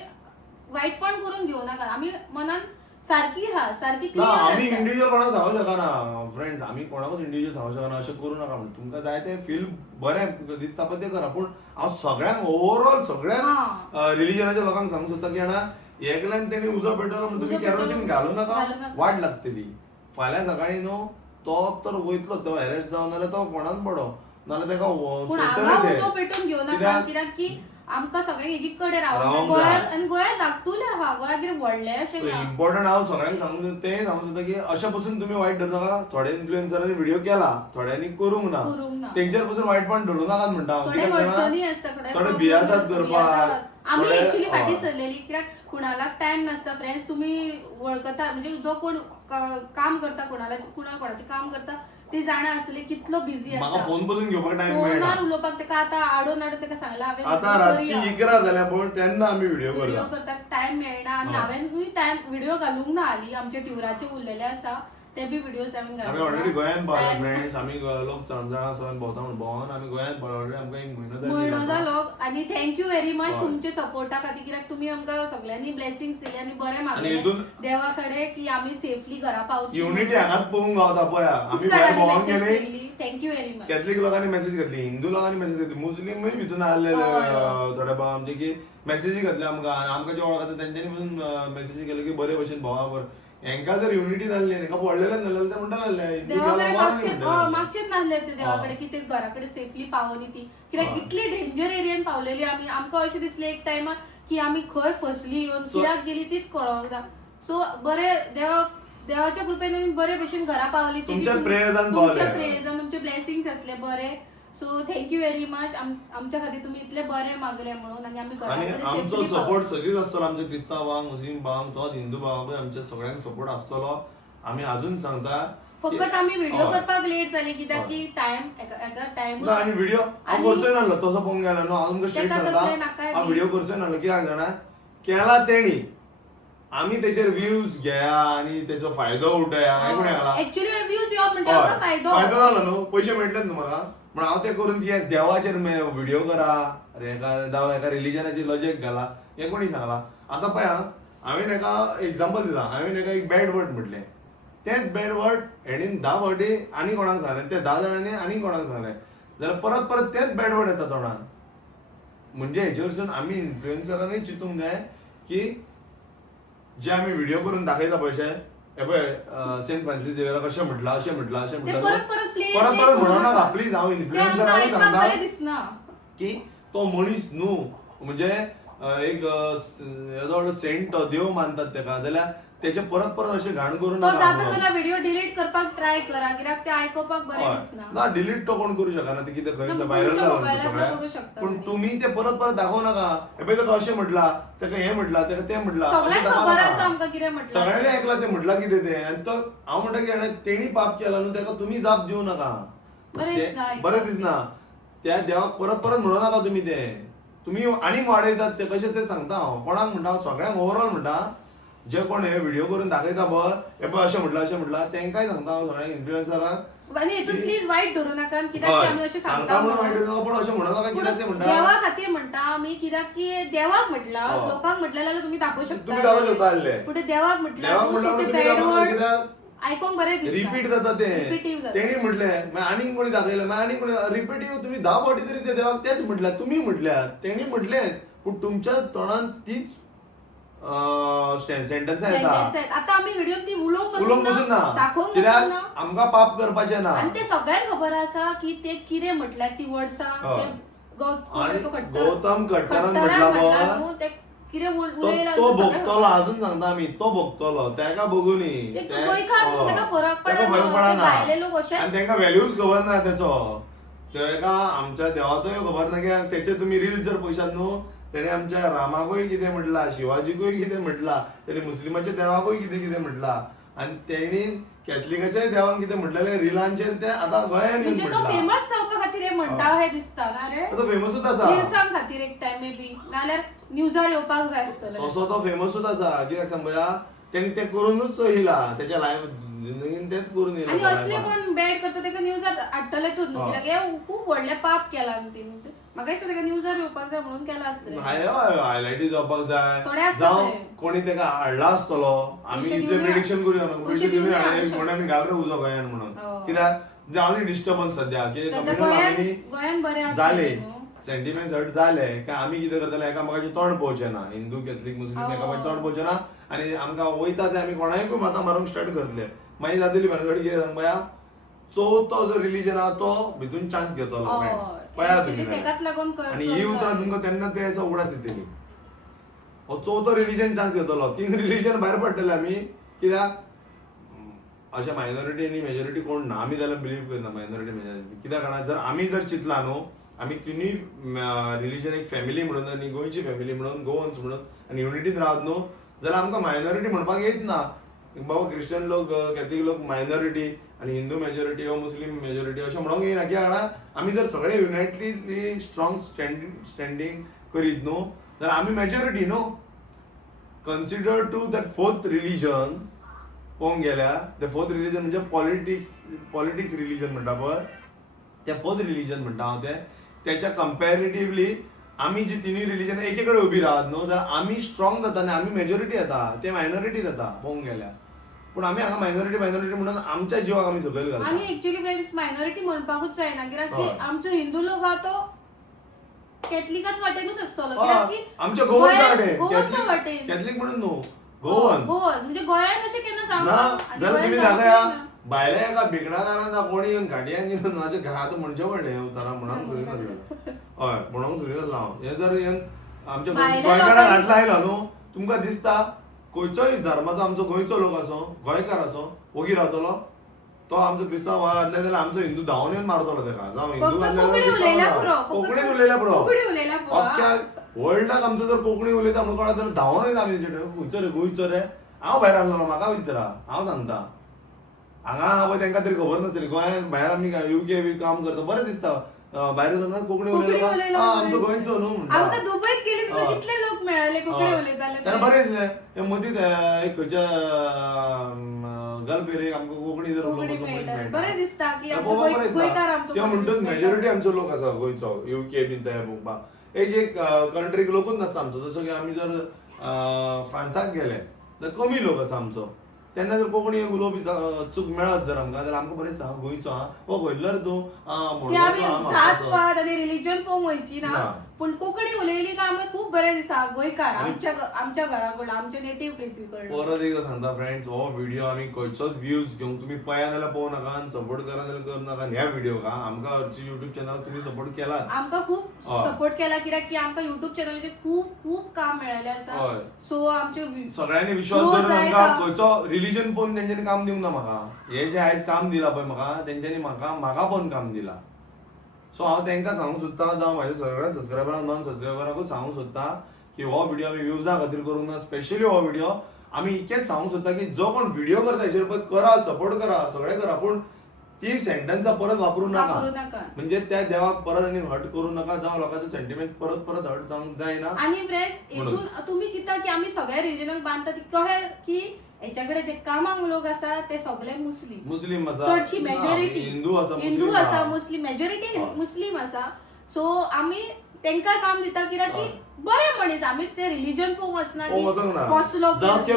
वायटपण करून घेवं नाका. आमी मनान सारकी आहा, सारकी ना, आमी क्लियर. इंडिव्हिज्युअल कोणाक सांगूंक शकना फ्रेंड्स, आमी कोणाकूच इंडिव्हिज्युअल सांगूंक शकना अशें करूं नाका म्हणून. तुमकां जाय तें फील बरें दिसता पळय तें करा. पूण हांव सगळ्यांक ओवरऑल सगळ्यांक रिलीजनाच्या लोकांक सांगूंक सोदता की जाणा, एकल्यान तेणी उजो पेटयलो म्हणून तुमी केरोसीन घालूं नाका, वाट लागतली. फाल्यां सकाळीं न्हू तो तर वयतलो, तो एरेस्ट जावन नाल्यार तो फोंडान पडो, नाल्यार तेका उजो पेटून घेवं नाका. कित्याक की आमकां सगळ्यांक एकीच कडेन रावंक जाय. आनी गोंयांत धाकटुलें आहा, गोंयांत कितें व्हडलें अशें ना. इम्पॉर्टंट हांव सगळ्यांक सांगूंक तें सांगूंक सोदता की अशें पसून तुमी वायट धरूं नाका. थोडे इन्फ्लुएन्सरांनी व्हिडिओ केला, थोड्यांनी करूंक ना, तेंचेर पसून वायटपण धरूं नाकात म्हणटा हांव. थोडे भियातात करपाक. आमी एक्चुअली फाटीं सरलेली, कित्याक कुणालाक टायम नासता. फ्रेंड्स तुमी वळखता, म्हणजे जो कोण काम करता, कोणाचें काम करता ते जाणा आसतले कितलो बिझी आसता. म्हाका फोन पसून घेवपाक टायम मेळना. फोनार उलोवपाक तेका आतां आडोन तेका सांगलां हांवें, आतां रातची 11 जाल्या पळय तेन्ना आमी व्हिडिओ करता. टायम मेळना. आनी हांवें टायम व्हिडिओ घालूंक ना हालीं, आमचे ट्युराचे उरलेले आसा. ते बी व्हिडिओज आम्ही आम्ही ऑलरेडी गोंयान पावला And फ्रेंड्स. आम्ही लोक जाणा सगळ्यां भोंवता म्हणून भोंवन आम्ही गोंयान पावला ऑलरेडी. आमकां एक म्हयनो म्हयनो जालो आणि थँक्यू व्हेरी मच हय. तुमचे सपोर्टा खातीर, कित्याक तुमी आमकां सगळ्यांनी ब्लेसिंग्स दिले आणि बरें आणि मागले हितून देवा कडेन की आमी सेफली घरा पावची. युनिटी हांगाच पळोवंक गावता पळया. आम्ही भायर भोंवून गेली, थँक्यू व्हेरी मच. कॅथलिक लोकांनी मेसेज घातली, हिंदू लोकांनी मेसेज घातली, मुस्लिमूय भितून आसलेले थोडे भाव आमचे की मेसेजी घातली आमकां. आमकां जे वळखता तेंच्यांनी पसून मेसेजी केल्यो की बरे भशेन भोंवा बर. हेंका जर युनिटी जाल्ली, हेंका पडलेलेच नासलें ते म्हणटाले हिंदू देवाकडे म्हणटाले. मागचेच नासले ते देवाकडे की ते घराकडे सेफली पावोनी ती, कित्याक इतली डेंजर एरियन पावलेली आमी. आमकां अशें दिसलें एक टायमार की आमी खंय फसली येवन कित्याक गेली तीच कळोंक ना. सो बरे देवाच्या कृपेन आमी बरे भशेन घरा पावली. तुमच्या प्रेयर्सान पावले. तुमच्या प्रेयर्सान तुमचे ब्लेसिंग्स असले बरे. सो थँक्यू व्हेरी मच आमच्या खातीर तुम्ही इतले बरे मागले म्हणून. आणि आमी आणि घरा आमचो सपोर्ट सगळीच आसतलो. आमच्या क्रिस्तांवांक, मुस्लिम भावांक, तो हिंदू भावांक आमच्या सगळ्यांक सपोर्ट आसतलो. आमी अजून सांगता फकत आमी व्हिडिओ हय. करपाक लेट जाली कित्याक की टाइम ना. आणि व्हिडिओ हांव करचोय नासलो तसो पळोवंक गेलो न्हू. हांव तुमकां स्ट्रेट तेका तसलें सांगता नाकाय हांव बी. व्हिडिओ करचोय नासलो. कित्याक जाणा केला तेणी, आमी तेचेर व्ह्यूज घेया आणि तेचो फायदो उठया हे कोणी सांगला. ऍक्च्युअली व्ह्यूज येवप म्हणजे आमकां फायदो जालो न्हू. पयशे मेळटले न्हू म्हाका. म्हण हांव ते करून कित्याक देवाचेर व्हिडिओ करा, एका रिलिजनाची लॉजिक घाला हे कोणी सांगला. आतां पळया हांवें एका एग्जाम्पल दिता. हांवें एका एक बॅड वर्ड म्हटलें, तेच बॅड वर्ड हेणी 10 फावटी आनी कोणाक सांगलें, ते 10 जाणांनी आनी कोणाक सांगलें, जाल्यार परत परत तेच बॅड वर्ड येता तोंडान. म्हणजे हेचे वरसून आमी इन्फ्लुएन्सरांनी चिंतूंक जाय की जे आमी व्हिडिओ करून दाखयता पळय हे पळय सेंट फ्रांसीस झेवियराक अशें म्हटलां अशें म्हटलां अशें ते म्हटलां परत परत play परत परत करू म्हणो नाका नाका. प्लीज. हांव ते आमकां इन्फ्लुएन्सरांक आयकपाक सांगता बरें दिसना की तो मनीस न्हू म्हणजे एक येदो व्हडलो सेंट देव मानतात तेका, जाल्यार तेचे परत परत अशें घाण करूं तो नाका जाता म्हणून. जाल्यार व्हिडिओ डिलीट करपाक ट्राय करा कित्याक ते आयकोपाक बरें दिसना. ना डिलीट तो कोण करू शकना. ते कितें खंय तुमच्या व्हायरल मोबायलांतलो करू शकता पण तुम्ही. तुम्ही ते परत परत दाखवू नका. हे पळय तेका अशें म्हटलां, तेका हें म्हटलां, तेका तें म्हटलां, अशें सगळ्यांक दाखोवं खबर नाका. आसा आमकां कितें म्हटलां. सगळ्यांनी ऐकला ते म्हटलां कितें तें. आनी तो हांव म्हणटा की जाणा तेणी पाप केला न्हू तेका तुमी जाप दिवं नाका. बरें दिसना आयकपाक. बरें दिसना. त्या देवाक परत परत म्हणू नाका तुमी ते. तुमी आनीक वाडयतात ते कशें ते सांगता हांव. कोणाक म्हणटा सगळ्यांक ओवरऑल म्हणटा जे कोण हे व्हिडिओ करून दाखयता पळय हे पळय अशें म्हटलां तेंकाय सांगता हांव सगळ्यांक इन्फ्लुएन्सरांक. आनी हितून प्लीज वायट धरूं नाका कित्याक की आमी अशें सांगता म्हणून वायट म्हणून. येता, पण अशें म्हणू नाका कित्याक ते म्हणटा देवा खातीर म्हणटा आमी कित्याक की देवाक म्हटला हय. लोकांक म्हटलें जाल्यार तुमी दाखोवं तुम्ही दाखोवं शकता शकता आसले. पुढे देवाक म्हटल्यार देवाक म्हटल्यार ते तुमी बॅड दाखोवं वर्ड कित्याक आयकोंक बरें दिसता. रिपीट जाता ते. Repetitive जाता. तेणी म्हटलें मागीर आनीक कोणी दाखयलें मागीर आनीक कोणी रिपीटिव्ह तुम्ही 10 फावटी तरी ते देवाक तेच म्हटल्यार तुमी म्हटल्यार तेणी म्हटलें पूण तुमच्या तोंडान तीच सेंटेन्स येता. Sentences आहेत. आता आमी व्हिडिओ ती उलोवंक उलोवंक बसून ना दाखोवंक कित्याक बसून ना. आमकां पाप करपाचें ना. आणि ते सगळ्यांक खबर आसा की ते कितें म्हटल्यार ती वर्ड्सा हय. ते आणि तो गौतम खट्टरान खट्टरान म्हटला म्हटला पळय, न्हू, ते कितें तो उलयला तो ते सगळें भोगतलो अजून सांगता आमी तो भोगतलो तेका बघूनी एक तो गोंयकार न्हू, तेका फरक तेका पडना. फरक पडना. ते भायले लोक अशेच. आणि तेंका व्हॅल्यूज खबर ना तेचो. तेका आमच्या देवाचोय खबर ना कित्याक तेचे तुम्ही रील जर पळयशात न्हू तेणे आमच्या रामाकूय कितें म्हटला, शिवाजीकूय कितें म्हटला, तेणे मुस्लिमाच्या देवाकूय कितें कितें म्हटला आणि तेणी कॅथलिकाच्या देवाक कितें म्हटलेलें रिलांचेर ते आतां गोंयान येवन म्हणजे तो म्हटला. फेमस जावपा खातीर हे म्हणटा हे दिसता ना रे. तो फेमसूच आसा. रील्सां खातीर एक टाइम मे बी नाल्यार न्यूजार येवपाक जाय आसतलें. तसो तो फेमसूच आसा. कित्याक सांग पळया तेणी ते करूनच तो येयला तेच्या लायफ जिंदगीन तेच करून आणि येयला. असले कोण बॅड करता तेका न्यूजार हाडटलेच न्हू कित्याक हे खूप व्हडले पाप केला न्हू ते. म्हाका दिसता तेका न्यूजार येवपाक जाय म्हणून केला आसतलें. हायलायटी जावपाक थोडे जाय आसता जावं ते. कोणी तेका हाडला आसतलो. आमी पयशे इतले दिवया. प्रिडिक्शन करूया ना. पयशे दिवया हाडूं शकता. म्हणून घाल रे उजो गोंयान म्हणून. हो. कित्याक जावं डिस्टर्बन्स सद्या की सध्या कम्युनल आमी गोंयान बरें आसतलें जाले न्हू. सेंटिमेंट्स हट जाले काय आमी कितें करतले एकामेकाचें तोंड पळोवचें ना. हिंदू कॅथलीक मुस्लीम हो. एकामेकाचें तोंड पळोवचें ना आनी आमकां वयता ते आमी कोणाकूय माता मारूंक स्टार्ट करतले. मागीर जातली भानगड कितें सांग पळया चवथो जो रिलीजन आहा तो भितून चान्स घेतलो हय. फ्रेंड्स पळया Actually तुमी. तेकाच लागून आणि ही उतरां तुमकां तेन्ना ते असं उगडास येतली. हो चवथो रिलीजन चान्स घेतलो. 3 रिलीजन भायर पडटले आमी कित्याक अशें मायनॉरिटी आनी मेजॉरिटी कोण ना. आमी जाल्यार बिलीव करना मायनॉरिटी मेजॉरिटी. कित्याक जाणा जर आमी जर चिंतला न्हू आमी तिनूय रिलीजन एक फॅमिली म्हणून आनी गोंयची फॅमिली म्हणून गोवन्स म्हणून आनी युनिटीन रावत न्हू जाल्यार आमकां मायनॉरिटी म्हणपाक येत ना. बाबा क्रिश्चन लोक कॅथलीक लोक मायनॉरिटी आनी हिंदू मेजॉरिटी वा मुस्लीम मेजॉरिटी अशें म्हणूंक येना. कित्याक जाणा आमी जर सगळे युनायटली स्ट्रॉंग स्टँडींग करीत न्हू जाल्यार आमी मेजॉरिटी न्हू. Consider to that 4th religion पळोवंक गेल्या ते फोर्थ रिलीजन म्हणजे पॉलिटिक्स रिलीजन म्हणटा पळय ते फोर्थ रिलीजन म्हणटा हांव ते त्याच्या कंपॅरेटिव्हली आमी जी तिनूय रिलीजन एके कडेन उबी राहत न्हू जाल्यार आमी स्ट्रॉंग जाता आनी आमी मेजॉरिटी येता ते मायनॉरिटी जाता पळोवंक गेल्यार पूण आमी हांगा मायनॉरिटी म्हणून आमच्या जिवाक आमी सकयल घालता. आणि एक्चुअली फ्रेंड्स मायनॉरिटी म्हणपाकूच जायना कित्याक की हय. आमचो हिंदू लोक हा तो कॅथलिकाच वाटेनूच आसतलो हय. कित्याक की आमच्या गोवन गोवाच्या वाटेन कॅथलीक म्हणून न्हू गोवन म्हणजे गोंयान अशें केन्ना ना जावना आनी जाल्यार गोंयान तुम्ही जावचें दाखया ना. भायल्या एका भिकणादारान ना कोणी येवन गाडयांनी येवन माझे घरात म्हणजे पडले उतारा म्हणून सोदी नासलें हय म्हणून सोदी नासलो हांव हे जर येवन आमच्या भायल्या गोंयकारांक लोकांनी- हात लायलो न्हू तुमकां दिसता खंयचोय धर्माचो आमचो गोंयचो लोक आसो गोंयकार आसो वोगी रावतलो तो आमचो क्रिस्तांव आसले जाल्यार आमचो हिंदू धांवन येवन मारतलो तेका जावं हिंदू फक्त आसले कोंकणी जाल्यार उलयल्या क्रिस्तांव पुरो. राव. फक्त कोंकणीच उलयल्या पुरो कोंकणी उलयल्या पुरो, अख्ख्या वर्ल्डाक आमचो जर कोंकणी उलयता म्हणून कळत जाल्यार धांवन वयता आमी तेचे खंयचो रे गोंयचो रे हांव भायर आहलोलो म्हाका विचारा हांव सांगता हांगा पळय तांकां तरी खबर नासतली गोंयांत भायर आमी युके बी काम करता बरें दिसता भायर वचून कोंकणी उलयलो आमचो गोंयचो न्हू आमकां म्हणटा दुबयत गेली तेन्ना हय. कितले लोक मेळ्ळे कोंकणी तेन्ना उलयताले बरें दिसलें हे मदींच एक खंयच्या गलफेरेक आमकां कोंकणी जर कोंकणी उलोवपाचो मनीस मेळटा. मेळटा. बरें दिसता की तें आमचो पळोवपाक बरें गोंयकार दिसता. आमचो ते कोंकणी म्हणटच मेळटा. मेजॉरिटी आमचो लोक आसा गोंयचो युके बीन ते पळोवपाक एक कंट्रीक लोकूच नासता आमचो जसो की आमी जर फ्रांसाक गेले जाल्यार कमी लोक आसा आमचो तेन्ना जर कोंकणी उलोवपी चूक मेळत जर आमकां जाल्यार आमकां बरें दिसता गोंयचो हा हो खंयतलो रे तूं की आमी म्हणून जात पात आनी रिलीजन पळोवंक वयची ना ना. पूण कोंकणी उलयली काय आमकां खूब बरें दिसता गोंयकार आनी- आमच्या घरा कडलो आमच्या नेटिव्ह प्लेसी कडलो परत एकदा सांगता फ्रेंड्स हो व्हिडिओ आमी खंयचोच व्ह्यूज घेवंक तुमी पळया जाल्यार पळोवं नाका आनी सपोर्ट करा जाल्यार करूं नाका ह्या व्हिडिओक आमकां हरची युट्यूब चॅनल तुमी सपोर्ट केलाच आमकां खूब हय. सपोर्ट केला कित्याक की आमकां युट्यूब चॅनलाचेर खूब खूब काम मेळ्ळेलें आसा हय. सो आमचे सगळ्यांनी विश्वास Grow दवरून जायत आमकां आहा. खंयचो रिलीजन पळोवन तेंच्यांनी काम दिवंक ना म्हाका हे जे आयज काम दिला पळय म्हाका तेंच्यांनी म्हाका पळोवन काम दिला सो हांव तांकां सांगूंक सोदता जावं म्हाज्या सगळ्या सबस्क्रायबरांक नॉन सबस्क्रायबरांकूच सांगूंक सोदता की हो व्हिडिओ आमी व्ह्यूजा खातीर करूंक ना स्पेशली हो व्हिडिओ आमी इतकेंच सांगूंक सोदता की जो कोण व्हिडिओ करता हेचेर पळय करा सपोर्ट करा सगळें करा पूण ती सेंटेन्सां परत वापरूं वापरूं नाका नाका. म्हणजे त्या देवाक परत आनी हट करूं नाका जावं लोकांचे सेंटिमेंट परत परत हट जावंक जायना आणि फ्रेंड्स म्हणून. हेतून तुम्ही चिंता की आम्ही सगळ्या रिजनाक बांधतात कळेल की हेच्याकडे जे कामाक लोक आसा ते सगळे मुस्लीम आसा चडशी मेजॉरिटी हिंदू आसा हिंदू मुस्लीम आसा आहा. मुस्लीम मेजॉरिटी हय. मुस्लीम आसा सो आम्ही तांकां काम दिता कित्याक की हय. बरे मनीस आमी ते रिलीजन पळोवंक वचना हो वचोंक ना कसलो जावं ते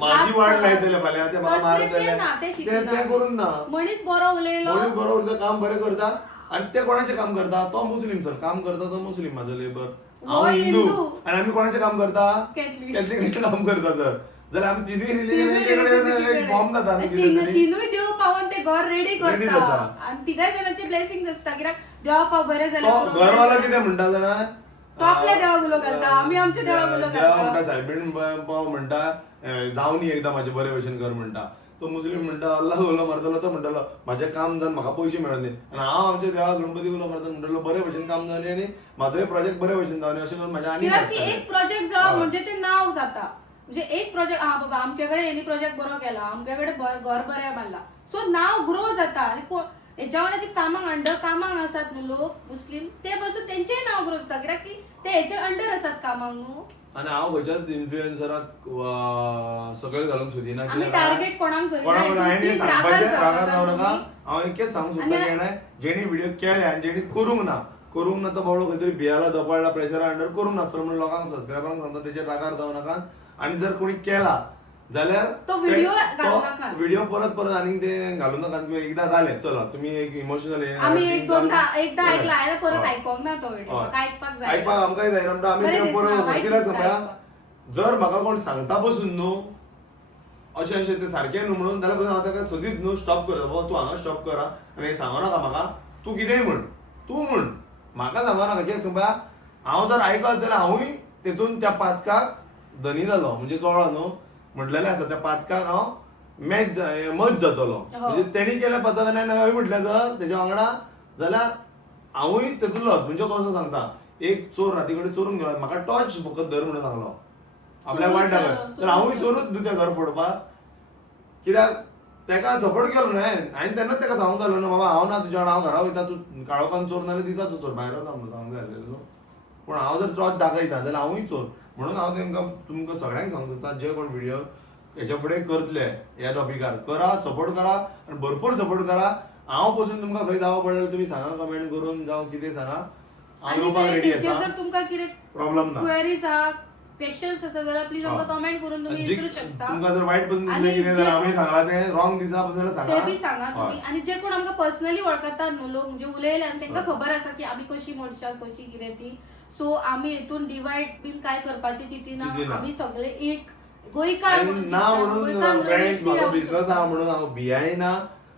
माझी वाट लायतले फाल्यां ते म्हाका तसलें ते मारतले ना, ते ते चिंतिना. ते करून ना मनीस बरो उलयलो मनीस बरो उरता काम बरें करता आणि ते कोणाचें काम करता तो मुस्लीम सर काम करता तो मुस्लीम माझो लेबर हांव हो हिंदू हिंदू. आणि आम्ही कोणाचें काम करता कॅथलीक. कॅथलिकाचें काम करता सर जाल्यार आमी तिनूय रिलीजन फॉर्म जाता आमी कितें तरी तिनूय देव पावन ते घर रेडी Ready करता जाता. आणि तिगाय जणांचे ब्लेसिंग असता कित्याक देवा पाव बरे तो जाल्यार घरवाला कितें म्हणटा जाणा तो आपल्या देवाक उलो घालता, आमी आमच्या देवाक उलो देवा घालता. म्हणटा सायबीण पाव म्हणटा जावं न्ही एकदां म्हाजे बरे भशेन कर म्हणटा तो मुस्लीम म्हणटा अल्लाह उलो मारतलो तो म्हणटलो म्हाजें काम जावन म्हाका पयशे मेळोनी आनी हांव आमच्या देवा गणपती उलो मारता म्हणटलो बरे भशेन काम जावनी आनी म्हाजोय प्रोजेक्ट बरे भशेन जावनी अशें करून म्हाजें आनी कित्याक की वाडटलें. एक प्रोजेक्ट जावप हय. म्हणजे ते नाव जाता म्हणजे एक प्रोजेक्ट हा बाबा आमच्याकडे हेनी प्रोजेक्ट बरो केला आमच्याकडे घर बरें बांदला सो नाव ग्रो जाता आणि हेच्या वांगडा जी कामाक अंडर कामाक आसात न्हू लोक मुस्लीम ते बसून तेंचेय नाव ग्रो जाता कित्याक की ते हेच्या अंडर आसात कामाक न्हू आनी हांव खंयच्याच इन्फ्लुएन्सराक सकयल घालूंक सोदिना आमी टार्गेट कोणाक करिना हांवें please सांगपाचें रागार रागार जाऊ जावं नका नाका तुम्ही. हांव इतकेंच सांगूंक सोदता आनी- की हेणें जेणी व्हिडिओ केले आनी जेणी करूंक ना तो बाबडो खंय तरी भियाला दबाडला प्रेशरा अंडर करूंक नासतलो म्हणून लोकांक सबस्क्रायबरांक सांगता तेचेर रागार जावं नाका आनी जर कोणी केला जाल्यार तो व्हिडिओ घालूं नाका. व्हिडिओ परत आनीक ते घालूं नाका किंवा एकदां जालें चला तुमी एक इमोशनल आम्ही एक दोनदा एकदा ऐकला आणि परत ऐकूंक ना तो व्हिडिओ हय. म्हाका ऐकपाक जाय आयकपाक आमकांय जायना म्हणटा आमी बरें ते दिसना, परत वायट कित्याक दिसता सांगया आयकपाक. जर म्हाका कोण सांगता बसून न्हू अशें ते सारकें न्हू म्हणून जाल्यार पसून हांव ताका सोदीत न्हू स्टॉप करता बाबा तूं हांगा स्टॉप करा आनी हें सांगो नाका म्हाका तूं कितेंय म्हण तूं म्हण म्हाका सांगो नाका कित्याक सांगपा हांव जर आयकत जाल्यार हांवूय तेतून त्या पातकाक धनी जालो म्हणजे कळ्ळो न्हू म्हटलेलें आसा त्या पातकाक हांव मत जातलो म्हणजे तेणी केल्या पथकान हांवें म्हटलें जर तेच्या वांगडा जाल्यार हांवूय तेतूंतलोच म्हणजे कसो सांगता एक चोर राती कडेन चोरूंक गेलो म्हाका टॉर्च फकत धर म्हणून सांगलो आपल्या चोरूच वायटाक चोरूच तर हांवूय चोरूच न्हू तें घर फोडपाक कित्याक तेका सपोर्ट केलो न्हू हांवें तेन्नाच तेका सांगूंक जालो न्हू बाबा हांव ना तुज्या वांगडा हांव घरा वयता तूं काळोखान चोर नाल्यार दिसाचो चोर भायर वता म्हणून सांगूंक जाय न्हू पूण हांव जर टॉर्च दाखयता जाल्यार हांवूय चोर म्हणून हांव तुमकां सगळ्यांक सांगूंक सोदता जे कोण व्हिडिओ याच्या फुडें करतले ह्या टॉपिकार करा, सपोर्ट करा आणि भरपूर सपोर्ट करा. हांव पसून तुमकां खंय जावं पडलें तुमी सांगा, कमेंट करून जावं कितें सांगा, हांव येवपाक रेडी आसा. जर तुमकां कितें प्रॉब्लेम ना. क्वेरीज आहा, क्वेश्चन्स आसा जाल्यार प्लीज आमकां कमेंट करून तुम्ही विचारू शकता. तुमकां जर वायट पसून आणि कितें जाल्यार आमी सांगला तें रॉंग दिसला पसून जाल्यार ते बी सांगा. सांगा तुम्ही. आणि जे कोण आमकां पर्सनली वळखतात न्हू लोक म्हणजे उलयले आनी तांकां खबर आसा की आमी कशी मनशां कशी कितें ती, सो आमी हेतून डिवायड बीन काय करपाची चिंतिना. चिंतिना. आमी सगळे एक गोंयकार आणि म्हणून ना चिंतता. म्हणून गोंयकार म्हणून फ्रेंड्स एकटी म्हाका रावूंक बिझनस शकता. आहा म्हणून हांव भियाय ना.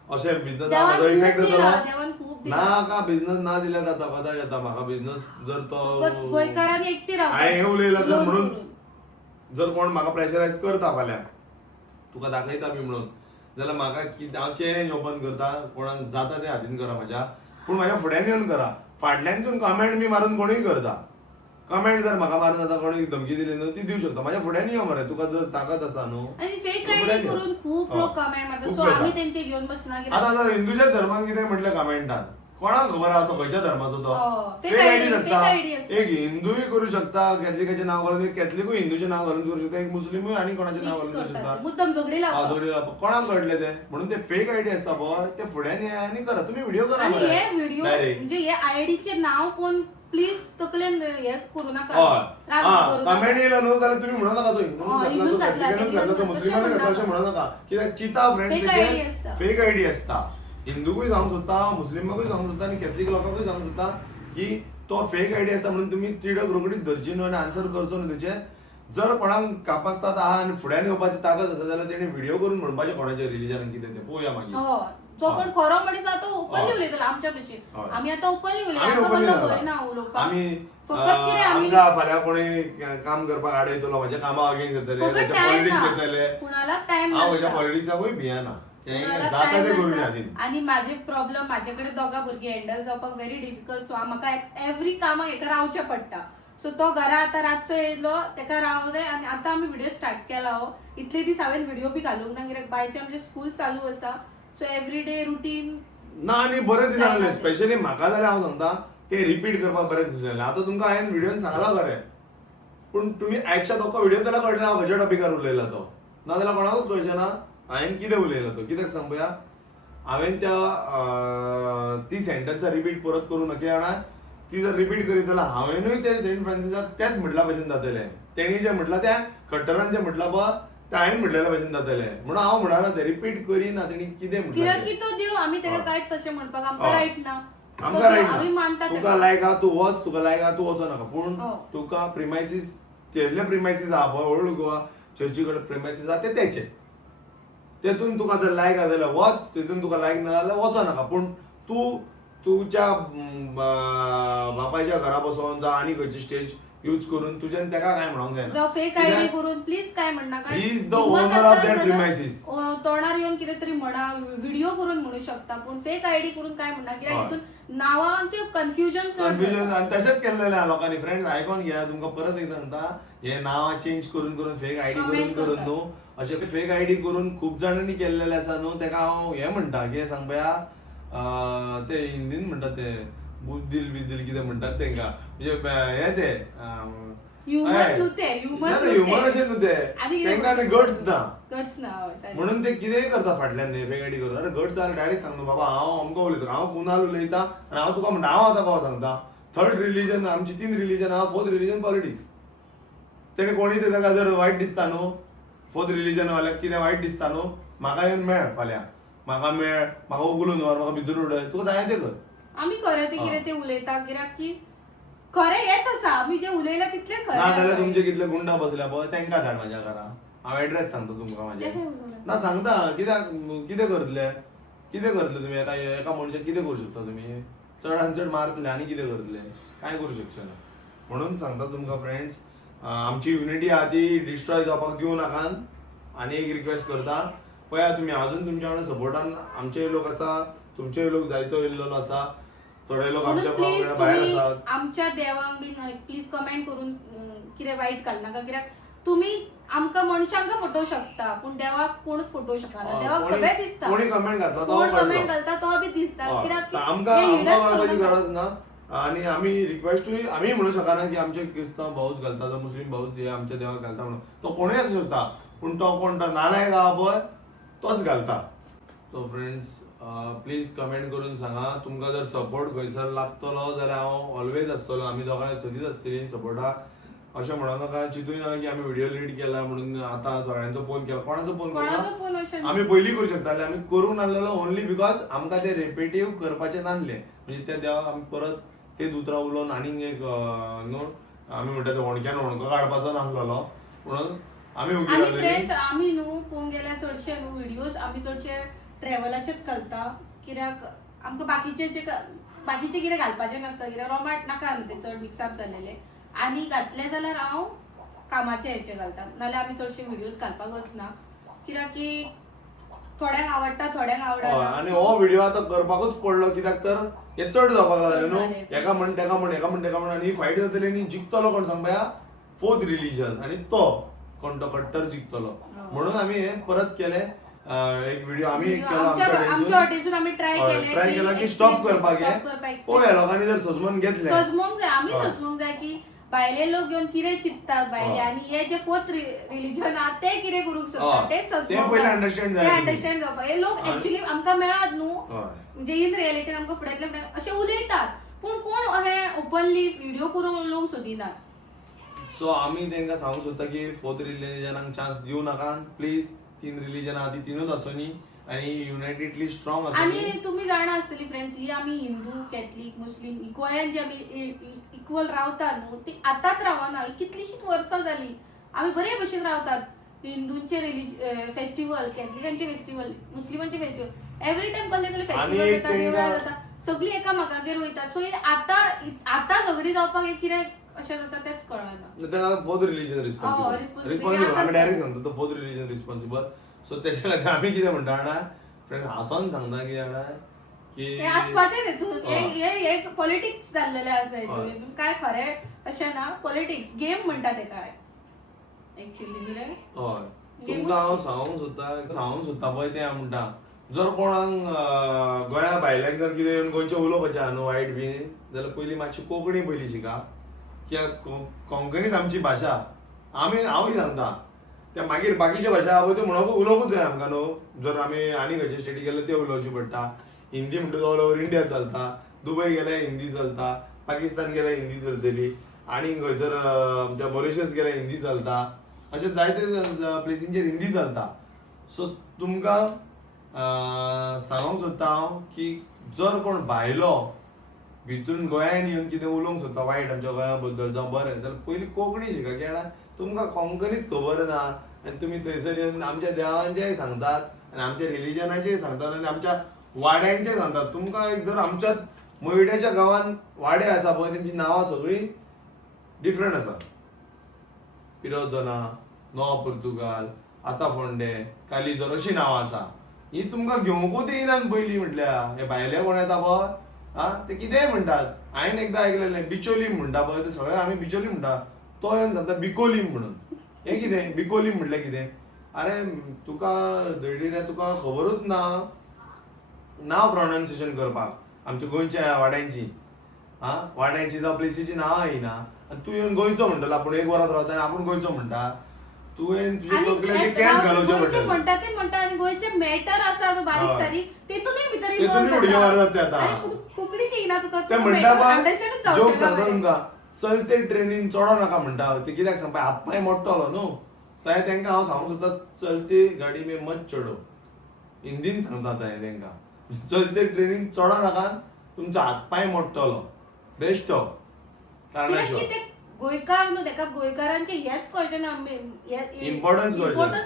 अशें बिझनस देवान म्हाजो खूब इफेक्ट दिला, जातलो देवान खूब दिला. ना का बिझनस ना दिल्यार जाता कदाच येता. म्हाका बिझनस जर फकत तो गोंयकारांनी एकटी हांवें हें रावपाची. उलयलां जर लोन म्हणून करून. जर कोण म्हाका प्रेशरायज करता फाल्यां तुका दाखयता बी म्हणून जाल्यार म्हाका हांव चॅलेंज ओपन करता. कोणाक जाता तें हातीन करा म्हाज्या, पूण म्हाज्या फुड्यान येवन करा. फाटल्यानसून कमेंट बी मारून कोणूय करता. कमेंट जर म्हाका मारून जाता कोणी धमकी दिली न्हू ती दिवं शकता. म्हाज्या फुड्यान यो मरे, तुका जर ताकद आसा न्हू. आणि फेक फुड्यान आयडी यो. करून खूप लोक कमेंट मारतात. खूप सो करता. आम्ही त्यांचे घेऊन बसना कित्याक आता जर हिंदूच्या धर्मान कितें म्हटलें कमेंटान कोणाक खबर आहा तो खंयच्या धर्माचो तो. फेक फेक आयडी आयडी आसता. असता. एक हिंदूय करू शकता, कॅथलिकाचें नाव घालून, एक कॅथलिकूय हिंदूचें नाव घालून करू शकता, एक मुस्लिमूय आनी कोणाचें नाव घालून करू करतात. शकता. मुद्दम झगडी लावतात. जोडी कोणाक कळटले ते म्हणून ते फेक आयडी आसता पळय ते फुड्यान या आनी करा. तुम्ही व्हिडिओ करा आणि मरे. हे व्हिडिओ Direct. म्हणजे हे आयडीचे नाव कोण प्लीज तकलेन हे करू नका. हय राग हा करू नका. कमेंट येयला न्हू जाल्यार तुम्ही म्हणू नका तो हिंदून हिंदून घातला तो घातला, कॅथलिकानूच घातला तो तशें मुस्लिमानूच घातला अशें म्हणू नका. कित्याक चिता फ्रेंड Fake ID असता. फेक आयडी आसता. हिंदूकूय जावंक सोदता, मुस्लिमाकूय जावंक सोदता आनी कॅथलिक लोकांकूय जावंक सोदता की तो फेक आयडी आसता म्हणून तुम्ही तिडक रोखडीच धरची न्हू आनी आन्सर करचो न्हू तेचे. जर कोणाक कापासतात आहा आनी फुड्यान येवपाची ताकद आसा जाल्यार तेणी व्हिडिओ करून म्हणपाचें कोणाच्या रिलीजनान कितें तें पळोवया मागीर. हो जो कोण खरो मनीस आहा तो ओपनली हय. उलयतलो आमच्या भशेन. हय. आमी आतां ओपनली आमी उलयता. openly आमकां उलयता. भंय ना उलोवपाक. आमी फकत कितें आमी आमकां फाल्यां कोणी काम करपाक आडयतलो म्हाज्या कामा अगेन्स्ट येतले, फकत म्हाज्या टायम पॉलिटिक्स ना. येतले. कुणाला टाइम हांव म्हज्या नसता. पॉलिटिक्साकूय भियाना. तें कुणाला जाता time तें करून नसता. हातीन. आणि माझे प्रॉब्लेम माझ्याकडे दोघा भुरगीं हँडल जावपाक व्हेरी डिफिकल्ट. सो म्हाका एव्हरी कामाक हेका रावचें पडटा. सो तो घरा आतां रातचो येयलो तेका रावले आनी आतां आमी व्हिडिओ स्टार्ट केला. हो इतले दीस हांवें व्हिडिओ बी घालूंक ना कित्याक बायचे आमचे स्कूल चालू आसा. सो एवरी डे रुटीन ना आनी बरें दीस जायना जालें तें. स्पेशली म्हाका जाल्यार हांव सांगता ते रिपीट करपाक बरें दीस जालें. आतां तुमकां हांवें व्हिडिओन सांगला खरें पूण तुमी आयकशात तो व्हिडिओ जाल्यार कळटलें हांव खंयच्या टॉपिकार उलयला तो. नाजाल्यार कोणाकूच कळचें ना हांवें कितें उलयला तो. कित्याक सांग पळया हांवें ती सेंटन्सां रिपीट परत करूं नके जाणा. ती जर रिपीट करीत जाल्यार हांवेनूय ते सेंट फ्रांसिसाक तेच म्हटल्या भशेन जातलें. तेणी जें म्हटलां त्या खट्टरान जें म्हटलां पळय तें हांवें म्हटलेल्या भशेन जातलें म्हणून हांव म्हणना ते रिपीट करिना. तेणी कितें कित्याक म्हटलें की तो दिव आमी तेका कांयच तशें म्हणपाक आमकां हय. रायट ना. आमकां तो रायट दिव, आमी ना. मानता तुका तेका. लायक आहा तूं वच, तुका लायक आहा तूं वचो नाका. पूण हो. तुका प्रिमायसीस तेले प्रिमायसीस आहा पळय ओल्ड गोवा चर्ची कडेन प्रिमायसीस आहा ते तेचे. तेतून तुका जर लायक आहा जाल्यार वच, तेतून तुका लायक ना जाल्यार वचो नाका. पूण तूं तुज्या बापायच्या घरा बसोन जावं आनी खंयची स्टेज यूज करून तुज्यान तेका काय म्हणूंक जायना. जावं फेक आयडी करून प्लीज काय म्हणनाका. He is the हिम्मत owner of आसत that जाल्यार, premises. तोंडार येवन कितें तरी म्हणा, व्हिडिओ करून म्हणू शकता पूण फेक आयडी करून काय म्हणना कित्याक हय. हितून नांवांचे कन्फ्युजन कन्फ्युजन आनी तशेंच केल्लेलें आहा लोकांनी. फ्रेंड्स आयकोन घ्या तुमकां परत एकदां सांगता हे नांवां चेंज करून करून फेक आयडी Comment करून करून करतात. न्हू अशें फेक आयडी करून खूब जाणांनी केल्लेले आसा न्हू. तेका हांव हें म्हणटा कितें सांग पळया ते हिंदीन म्हणटात ते बुद्दील बिद्दील कितें म्हणटात तेंकां म्हणजे हें ते ह्युमन न्हू ते ह्युमन अशें न्हू ते आनी कितें तेंकां आनी गट्स ना गट्स ना. हय, सारकें. म्हणून ते कितेंय करता फाटल्यान फेक आयडी करून. अरे गट्स जाल्यार डायरेक्ट सांग न्हू बाबा हांव अमको उलयता, हांव कुणाल उलयता आनी हांव तुका म्हणटा हांव आतां कवा सांगता थर्ड रिलीजन आमची 3 रिलीजन आहा, 4th रिलीजन पॉलिटिक्स. तेणी कोणी ते ताका जर वायट दिसता न्हू 4th रिलीजन वाल्याक कितें वायट दिसता न्हू म्हाका येवन मेळ फाल्यां, म्हाका मेळ, म्हाका उगलून व्हर, म्हाका भितर उडय, तुका जाय तें कर. आमी खरें ते कितें ते उलयता कित्याक की खरें हेच आसा. आमी जे उलयला तितलें खरें ना जाल्यार आसा. तुमचे कितले गुंडा बसल्या पळय तेंकां धाड म्हाज्या घरा. हांव एड्रेस सांगता तुमकां म्हाजे. तेका उलयला. ना सांगता कित्याक कितें करतले तुमी एका मनशाक कितें करूं शकता तुमी. चडान चड मारतले आनी कितें करतले कांय करूं शकचे ना. म्हणून सांगता तुमकां फ्रेंड्स आमची युनिटी आहा ती डिस्ट्रॉय जावपाक दिवं नाकात. आनी एक रिक्वेस्ट करता पळया तुमी अजून तुमच्या वांगडा सपोर्टान आमचेय लोक आसा, तुमचेय लोक जायतो येयल्लो आसा, थोडे लोक म्हणून आमच्या प्लीज वांगडा भायर तुम्ही आसात. आमच्या देवांक बीन प्लीज कमेंट करून कितें वायट घालनाका कित्याक तुमी आमकां मनशांक फटोवं शकता पूण देवाक कोणूच फटोवं शकना. देवाक सगळें दिसता. कोणी कमेंट घातला तो कोण कळटलो. कमेंट घालता तो बी दिसता कित्याक की आमकां हे hidden करपाची करू गरज नाका. ना. आणि आम्ही रिक्वेस्टूय आम्ही म्हणू शकना की आमचे क्रिस्तांव भाऊच घालता जो मुस्लिम भाऊच हे आमच्या देवाक घालता म्हणून. तो कोणूय असू शकता पूण तो कोण तो नालायक आहा पळय तोच घालता. सो फ्रेंड्स प्लीज कमेंट करून सांगा तुमकां जर सपोर्ट खंयसर लागतलो जाल्यार हांव ऑलवेज आसतलो. आमी दोगांय सदीच आसतलीं सपोर्टाक. अशें म्हणूं नाका, चिंतूय नाका की आमी व्हिडिओ लीड केला म्हणून आतां सगळ्यांचो फोन केला. कोणाचो फोन कोणाचो फोन अशें आमी पयलीं करूं शकताले, आमी करूंक नासलेलो ओन्ली बिकॉज आमकां ते रिपिटीव करपाचें नासलें. म्हणजे ते देवा आमी परत तेच उतरां उलोवन आनीक एक न्हू आमी म्हणटा ते होणक्यान होणको काडपाचो नासलेलो म्हणून आमी आणि फ्रेंड्स आमी न्हू पळोवंक गेल्यार चडशे न्हू व्हिडिओज आमी चडशे ट्रॅव्हलाचेच घालता. कित्याक आमकां बाकीचे कितें घालपाचें नासता, कित्याक रोमाट नाका न्हू ते चड मिक्सअप जालेले. आनी घातले जाल्यार हांव कामाचे हेचे घालता, नाल्यार आमी चडशे व्हिडिओज घालपाक वचना. कित्याक की थोड्यांक आवडटा थोड्यांक आवडना. आनी हो व्हिडिओ आतां करपाकूच पडलो कित्याक तर हे चड जावपाक लागले न्हू. एका म्हण तेका म्हण एका म्हण तेका म्हण आनी फायट जातली आनी जिखतलो कोण सांग पळया फोर्थ रिलीजन आनी तो कोण तो कट्टर जिखतलो. म्हणून आमी हे परत केले एक व्हिडिओ आमी एक केलो आमच्या वाटेसून आमी ट्राय केला की स्टॉप करपाक हे पळोवया लोकांनी जर सजमून घेतले सजमूंक जाय. आमी सजमूंक जाय की भायले लोक घेवन कितें चिंततात भायले आनी हे जे फोर्थ रिलीजन आहा ते कितें करूंक सोदतात ते पयलीं अंडरस्टँड जाय. अंडरस्टँड जावपाक. हे लोक एक्चुअली आमकां मेळत न्हू म्हणजे इन रियलिटीन आमकां फुड्यांतल्या फुड्यान अशें उलयतात पूण कोण अशें ओपनली व्हिडिओ करून उलोवंक सोदिनात. सो आमी तांकां सांगूंक सोदता की फोर्थ रिलीजनाक चान्स दिवं नाका प्लीज. 3 रिलीजन आहा ती 3च आसुनी आनी युनायटेडली स्ट्रॉंग आसुनी. आनी तुमी जाणा आसतली फ्रेंड्स ही आमी हिंदू कॅथलीक मुस्लीम गोंयान जी आमी इक्वल रावतात न्हू ती आतांच रावना. ही कितलीशींच वर्सां जाली आमी बरे भशेन रावतात. हिंदूंचे फेस्टिवल कॅथलिकांचे फेस्टिवल मुस्लिमांचे फेस्टिवल एवरी टाइम कसले फेस्टिवल जाता देवळां जाता सगळीं एकामेकागेर वयतात. सो आतां झगडी जावपाक हे कितें अशें जाता तेच कळना. तेका फोर्थ रिलीजन रिस्पॉन्सिबल आमी डायरेक्ट सांगता तो फोर्थ रिलीजन रिस्पॉन्सिबल. सो तेच्या खातीर आमी कितें म्हणटा जाणा फ्रेंड्स हांसोन सांगता कितें जाणा की हे आसपाचें हितून हे पॉलिटिक्स जाल्लेले आसा हितून काय खरें अशें ना. पॉलिटिक्स गेम म्हणटा तेका एक्चुअली न्ही रे. हय तुमकां हांव सांगूंक सोदता पळय तें हांव म्हणटा जर कोणाक गोंया भायल्याक जर कितें गोंयचें उलोवपाचें आहा न्हू वायट बी जाल्यार पयलीं मातशी कोंकणी पयलीं शिका. कित्याक कोंकणीच आमची भाशा. हांवूय सांगता त्या मागीर बाकीच्यो भाशा आहा पळय त्यो म्हणून उलोवंकूच जाय आमकां न्हू. जर आमी आनी खंयचे स्टेटी गेले ते उलोवची पडटा. हिंदी म्हणटा ऑल ओव्हर इंडिया चलता. दुबय गेल्यार हिंदी चलता. पाकिस्तान गेल्यार हिंदी चलतली. आनी खंयसर आमच्या मॉरिशस गेल्यार हिंदी चलता. अशे जायते प्लेसींचेर हिंदी चलता. सो तुमकां सांगूंक सोदता हांव की जर कोण भायलो भितून गोंयान येवन कितें उलोवंक सोदता वायट आमच्या गोंया बद्दल जावं बरें जाल्यार पयलीं कोंकणी शिका. कित्याक तुमकां कोंकणीच खबर ना आनी तुमी थंयसर येवन आमच्या देवांचेय सांगतात आनी आमच्या रिलीजनाचेय सांगतात आनी आमच्या वाड्यांचेय सांगतात. तुमकां एक जर आमच्या मयड्याच्या गांवांत वाडे आसा पळय तेंची नांवां सगळीं डिफरंट आसा. पिरोजना नोवा पुर्तुगाल आतां फोंडे कालिजर अशीं नांवां आसा. ही तुमकां घेवंकूच येयनात पयलीं म्हटल्यार. हे भायले कोण येता पळय ते कितेंय म्हणटात. हांवें एकदां आयकलेलें बिचोलीम म्हणटा पळय ते सगळे आमी बिचोलीम म्हणटा तो येवन सांगता बिकोलीम म्हणून. हें कितें बिकोलीम म्हणल्यार कितें. अरे तुका धडे रे तुका खबरूच ना नांव प्रोनाउन्सिएशन करपाक आमच्या गोंयच्या वाड्यांची वाड्यांची जावं प्लेसीची नांवां येयना आनी तूं येवन गोंयचो म्हणटलो. आपूण एक वरात रावता आनी आपूण गोंयचो म्हणटा. तुवें तुजे तकलेचे कॅश घालोवचे पडटले. म्हणटा ते म्हणटा आनी गोंयचे मॅटर आसा न्हू बारीक सारीक तेतूनय भितर तेतूनय उडक्यो मारतात ते आतां. कोंकणीच येयना तुका ते म्हणटा अंडरस्टँडूच जोक जावचें सांगता ना. तुमकां चलते ट्रेनीन चडो नाका म्हणटा. ते कित्याक सांगपा हातपाय मोडटलो न्हू. थंय तेंकां हांव सांगूंक सोदता चलते गाडी में मत चडो. हिंदीन सांगता थंय तेंकां चलते ट्रेनीन चडो नाका तुमचो हातपाय मोडटलो. बेश्ट तो कारणाशिवाय गोंयकार न्हू तेका गोंयकारांचे हेच कळचें ना. इम्पॉर्टन्स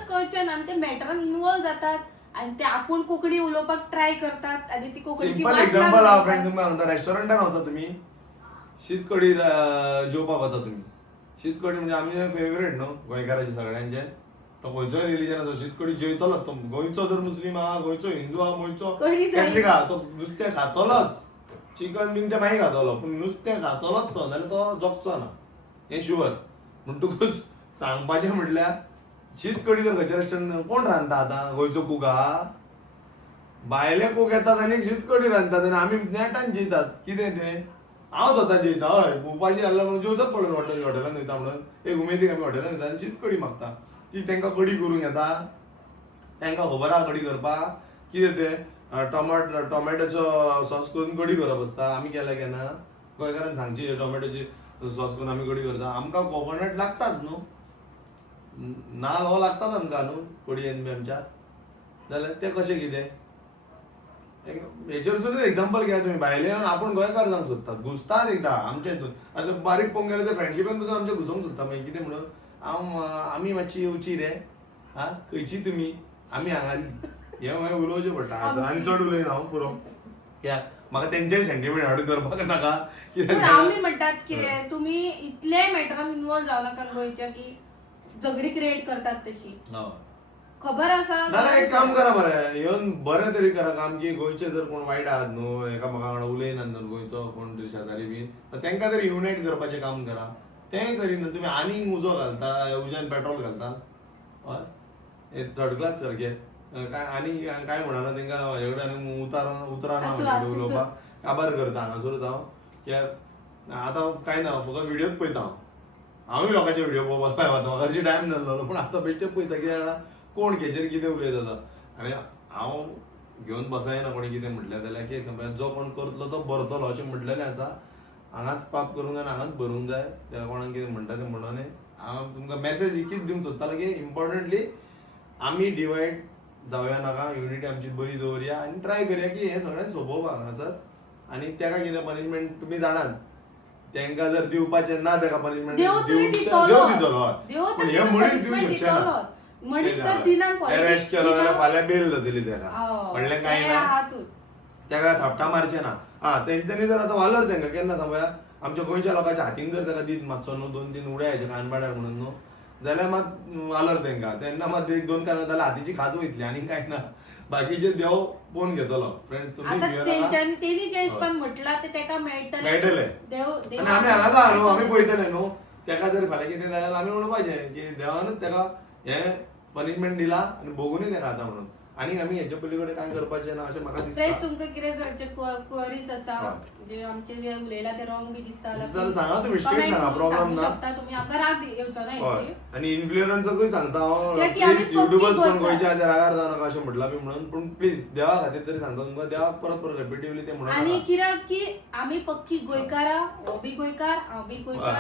कळचें ना आनी ते मॅटरान इन्वॉल्व जातात आनी ते आपूण कोंकणी उलोवपाक ट्राय करतात आनी ती कोंकणीची सिंपल एक्झाम्पल हा फ्रेंड तुमकां सांगता. रेस्टॉरंटान वचा तुमी शीत कडी जेवपाक वचा तुमी. शीत कडी म्हणजे आमचे फेवरेट न्हू गोंयकाराचे सगळ्यांचे. तो खंयचोय रिलीजन आसा शीत कडी जेयतलोच तो. गोंयचो जर मुस्लीम आहा गोंयचो हिंदू आहा गोंयचो कॅथलीक आहा तो नुस्तें खातलोच. चिकन बीन ते मागीर खातलो पूण नुस्तें खातलोच तो नाल्यार तो जगचो ना हें शुअर. म्हणटकूच सांगपाचें म्हटल्यार शीत कडी जर खंयच्या रेस्टॉरंटान कोण रांदता आतां गोंयचो कूक आहा. भायले कूक येतात आनी शीत कडी रांदतात आनी आमी नेटान जेयतात. कितें तें हांव स्वता जेयता. हय उपाशी जाल्लो म्हणून जेवचोच पडलो हॉटेलान वयता म्हणून एक उमेदीक आमी हॉटेलान वयता आनी शीत कडी मागता. ती तांकां कडी करून घेता. तांकां खबर आहा कडी करपाक कितें तें टोमॅटोचो सॉस करून कडी करप आसता. आमी केल्या केन्ना गोंयकारांक सांगची टोमॅटोची सॉस करून आमी कडी करता. आमकां कोकोनट लागताच न्हू, नाल्ल हो लागताच आमकां न्हू कडयेन बी आमच्या. जाल्यार तें कशें कितें हेचेरसूनच एक्झाम्पल घ्या तुमी. भायले येवन आपूण गोंयकार जावंक सोदतात, घुसतात एकदां आमचे हितून. आतां बारीक पळोवंक गेल्यार ते फ्रेंडशिपेन पसून आमचे घुसोवंक सोदता मागीर कितें म्हणून आमी मातशी येवची रे, हा खंयची तुमी, आमी हांगाली. हे मागीर उलोवचें पडटा. आनी चड उलयना हांव पुरो कित्याक म्हाका तेंचेय सेंटिमेंट हर्ट करपाक नाका. पण आमी म्हणटात कितें तुमी इतले मॅटरान इन्वॉल्व जावं नाका गोंयच्या की झगडी क्रिएट करतात तशी. खबर आसा नाल्यार एक काम करा मरे, येवन बरें तरी करा काम की गोंयचे जर कोण वायट आहात न्हू, एकामेका वांगडा उलयनात न्हू गोंयचो कोण तरी शेजारी बी, तांकां तरी युनायट करपाचें काम करा. तेंय करिना तुमी, आनीक उजो घालता, उज्यान पेट्रोल घालता. हय हे थर्ड क्लास सारके. काय आनी काय म्हणना तांकां म्हाजे कडेन आनी उतराना उलोवपाक. काबार करता हांगासरूच हांव. कित्याक आतां काय ना, फकत व्हिडियोच पळयता हांव. हांवूय लोकांचे व्हिडियो पळोवपाक लायता, म्हाका हरशी टायम नासलो. पूण आतां बेश्टेच पळयता कित्याक जाणा कोण खेचेर कितें उलयता तो. आनी हांव घेवन बसयना कोणी कितें म्हटलें जाल्यार की जो कोण करतलो तो भरतलो अशें म्हटलेलें आसा. हांगाच पाप करूंक जाय, हांगाच भरूंक जाय. त्या कोणाक कितें म्हणटा तें म्हणून हांव तुमकां मॅसेज ही कितें दिवंक सोदतालो की इम्पॉर्टंटली आमी डिवायड जावया नाका, युनिटी आमची बरी दवरया आनी ट्राय करया की हें सगळें सोंपोवपाक हांगासर. आनी ताका कितें पनिशमेंट तुमी जाणात, तांकां जर दिवपाचें ना ताका पनिशमेंट देव दितलो. पूण हे मनीस दिवंक शकचे ना. मनीस तर दिनान अरेस्ट केलो जाल्यार फाल्यां बेल जातली ताका. म्हणलें कांय ना, ताका थापटा मारचें ना. तेंच्यांनी जर आतां वालोर तांकां केन्ना सांगूया, आमच्या गोंयच्या लोकांच्या हातीन जर ताका दीत मातसो न्हू, 2-3 उडयाचे कानबाड्यार म्हणून न्हू, जाल्यार मात वालोर तांकां. तेन्ना मात 1-2 काना जाल्यार हातीची खाज वयतली आनी कांय ना. बाकीचे देव पळोवन घेतलो. फ्रेंड्स तुमी तेनी जे हिसपान म्हटला ते ताका मेळटले. आनी आमी हांगाच आहा न्हू, आमी पळयतले न्हू. ताका जर फाल्यां कितें जाल्यार आमी म्हणपाचें की देवानूच ताका हें पनिशमेंट दिला आनी भोगूनय ताका आतां म्हणून. आनी आमी हेचे पलीकडे कांय करपाचें ना अशें म्हाका दिसता. तुमकां कितें जर क्वेरीज आसा जे आमचे जे उलयला ते रॉंग बी दिसता जाल्यार सांगा तुमी, स्ट्रेट सांगा, प्रॉब्लेम ना. तुमी आमकां राग येवचो ना हेची. आनी इन्फ्लुएन्सर्सूय सांगता हांव, प्लीज युट्यूबर्स कोण गोंयचे आसा रागार जावं नाका अशें म्हटलां बी म्हणून. पूण प्लीज देवा खातीर तरी सांगता तुमकां, देवाक परत परत रेपिटिवली ते म्हणून. आनी कित्याक की आमी पक्की गोंयकारां, हो बी गोंयकार, हांव बी गोंयकार.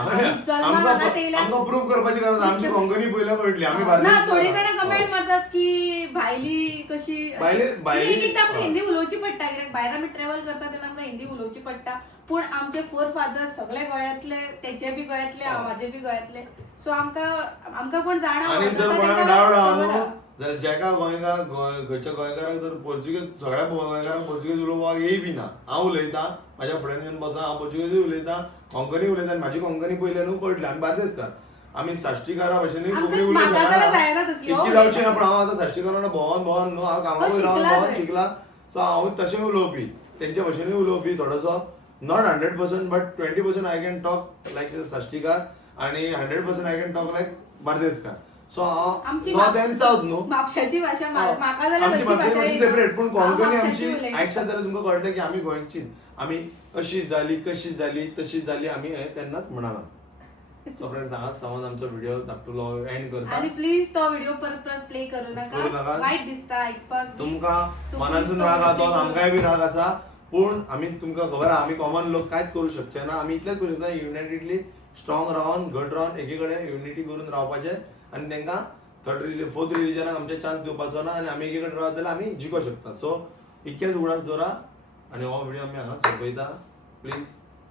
आमकां प्रूव्ह करपाची गरज ना. आमची कोंकणी पयल्या कळटली. आमी ना थोडी जाणां कमेंट मारतात की भायली कशी एकदा आमकां हिंदी उलोवची पडटा, कित्याक भायर आमी ट्रॅव्हल करता तेन्ना आमकां हिंदी उलोवची पडटा. पूण आमचे फोर फादर्स सगळे गोंयांतले, तेचे बी गोंयांतले, म्हाजे बी गोंयांतले. सो आमकां कोण जाणा. आनी जर कोणाक डावट आहा न्हू जाल्यार जेका गोंयकार गोंयच्या गोंयकाराक जर पोर्चुगीज, सगळ्या गोंयकारांक पोर्चुगीज उलोवपाक येय बी ना, हांव उलयतां, म्हाज्या फुड्यान येवन बसा, हांव पोर्चुगीजूय उलयतां, कोंकणी उलयतां. म्हाजी कोंकणी पयले न्हू कळटली. आमी बार्देसकार, आमी साश्टीकारा भशेनूय कोंकणी उलयता. इतकी जावची ना. पूण हांव आतां साश्टीकार वांगडा भोंवन न्हू, हांव कामाक रावन भोंवन शिकला. सो हांव तशें उलोवपी, तेंच्या भशेनूय उलोवपी थोडोसो. Not 100% but 20% I can talk like साश्टीकार आनी 100% आय कॅन टॉक लायक बार्देसकार. सो हांव नॉर्थ एंड साउथ न्हू, म्हापशाची भाशा म्हाका आमची भाशा सेपरेट. पूण कोंकणी आमची उलयता. आयकशात जाल्यार तुमकां कळटलें की आमी गोंयचीच. आमी अशी जाली, कशी जाली, तशी जाली, आमी हें केन्नाच म्हणना. सो फ्रेंड्स, हांगाच सावन आमचो व्हिडिओ धाकटुलो एंड करता. आनी प्लीज तो व्हिडिओ परत परत प्ले करू नाका. वायट दिसता आयकपाक. तुमकां मनांतून राग आहा तो, आमकांय बी राग आसा. पूण आमी तुमकां खबर आहा आमी कॉमन लोक कांयच करूं शकचे ना. आमी इतलेंच करूं शकता, युनायटेडली स्ट्रॉंग रावन, घट रावन, एकी कडेन युनिटी करून रावपाचें आनी तांकां फोर्थ रिलीजनाक आमचे चान्स दिवपाचो ना. आनी आमी एकी कडेन रावत जाल्यार आमी जिखूंक शकता. सो इतकेंच उगडास दवरा आनी हो व्हिडिओ आमी हांगाच सोंपयता. Please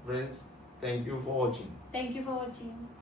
friends, thank you for watching. Thank you for watching.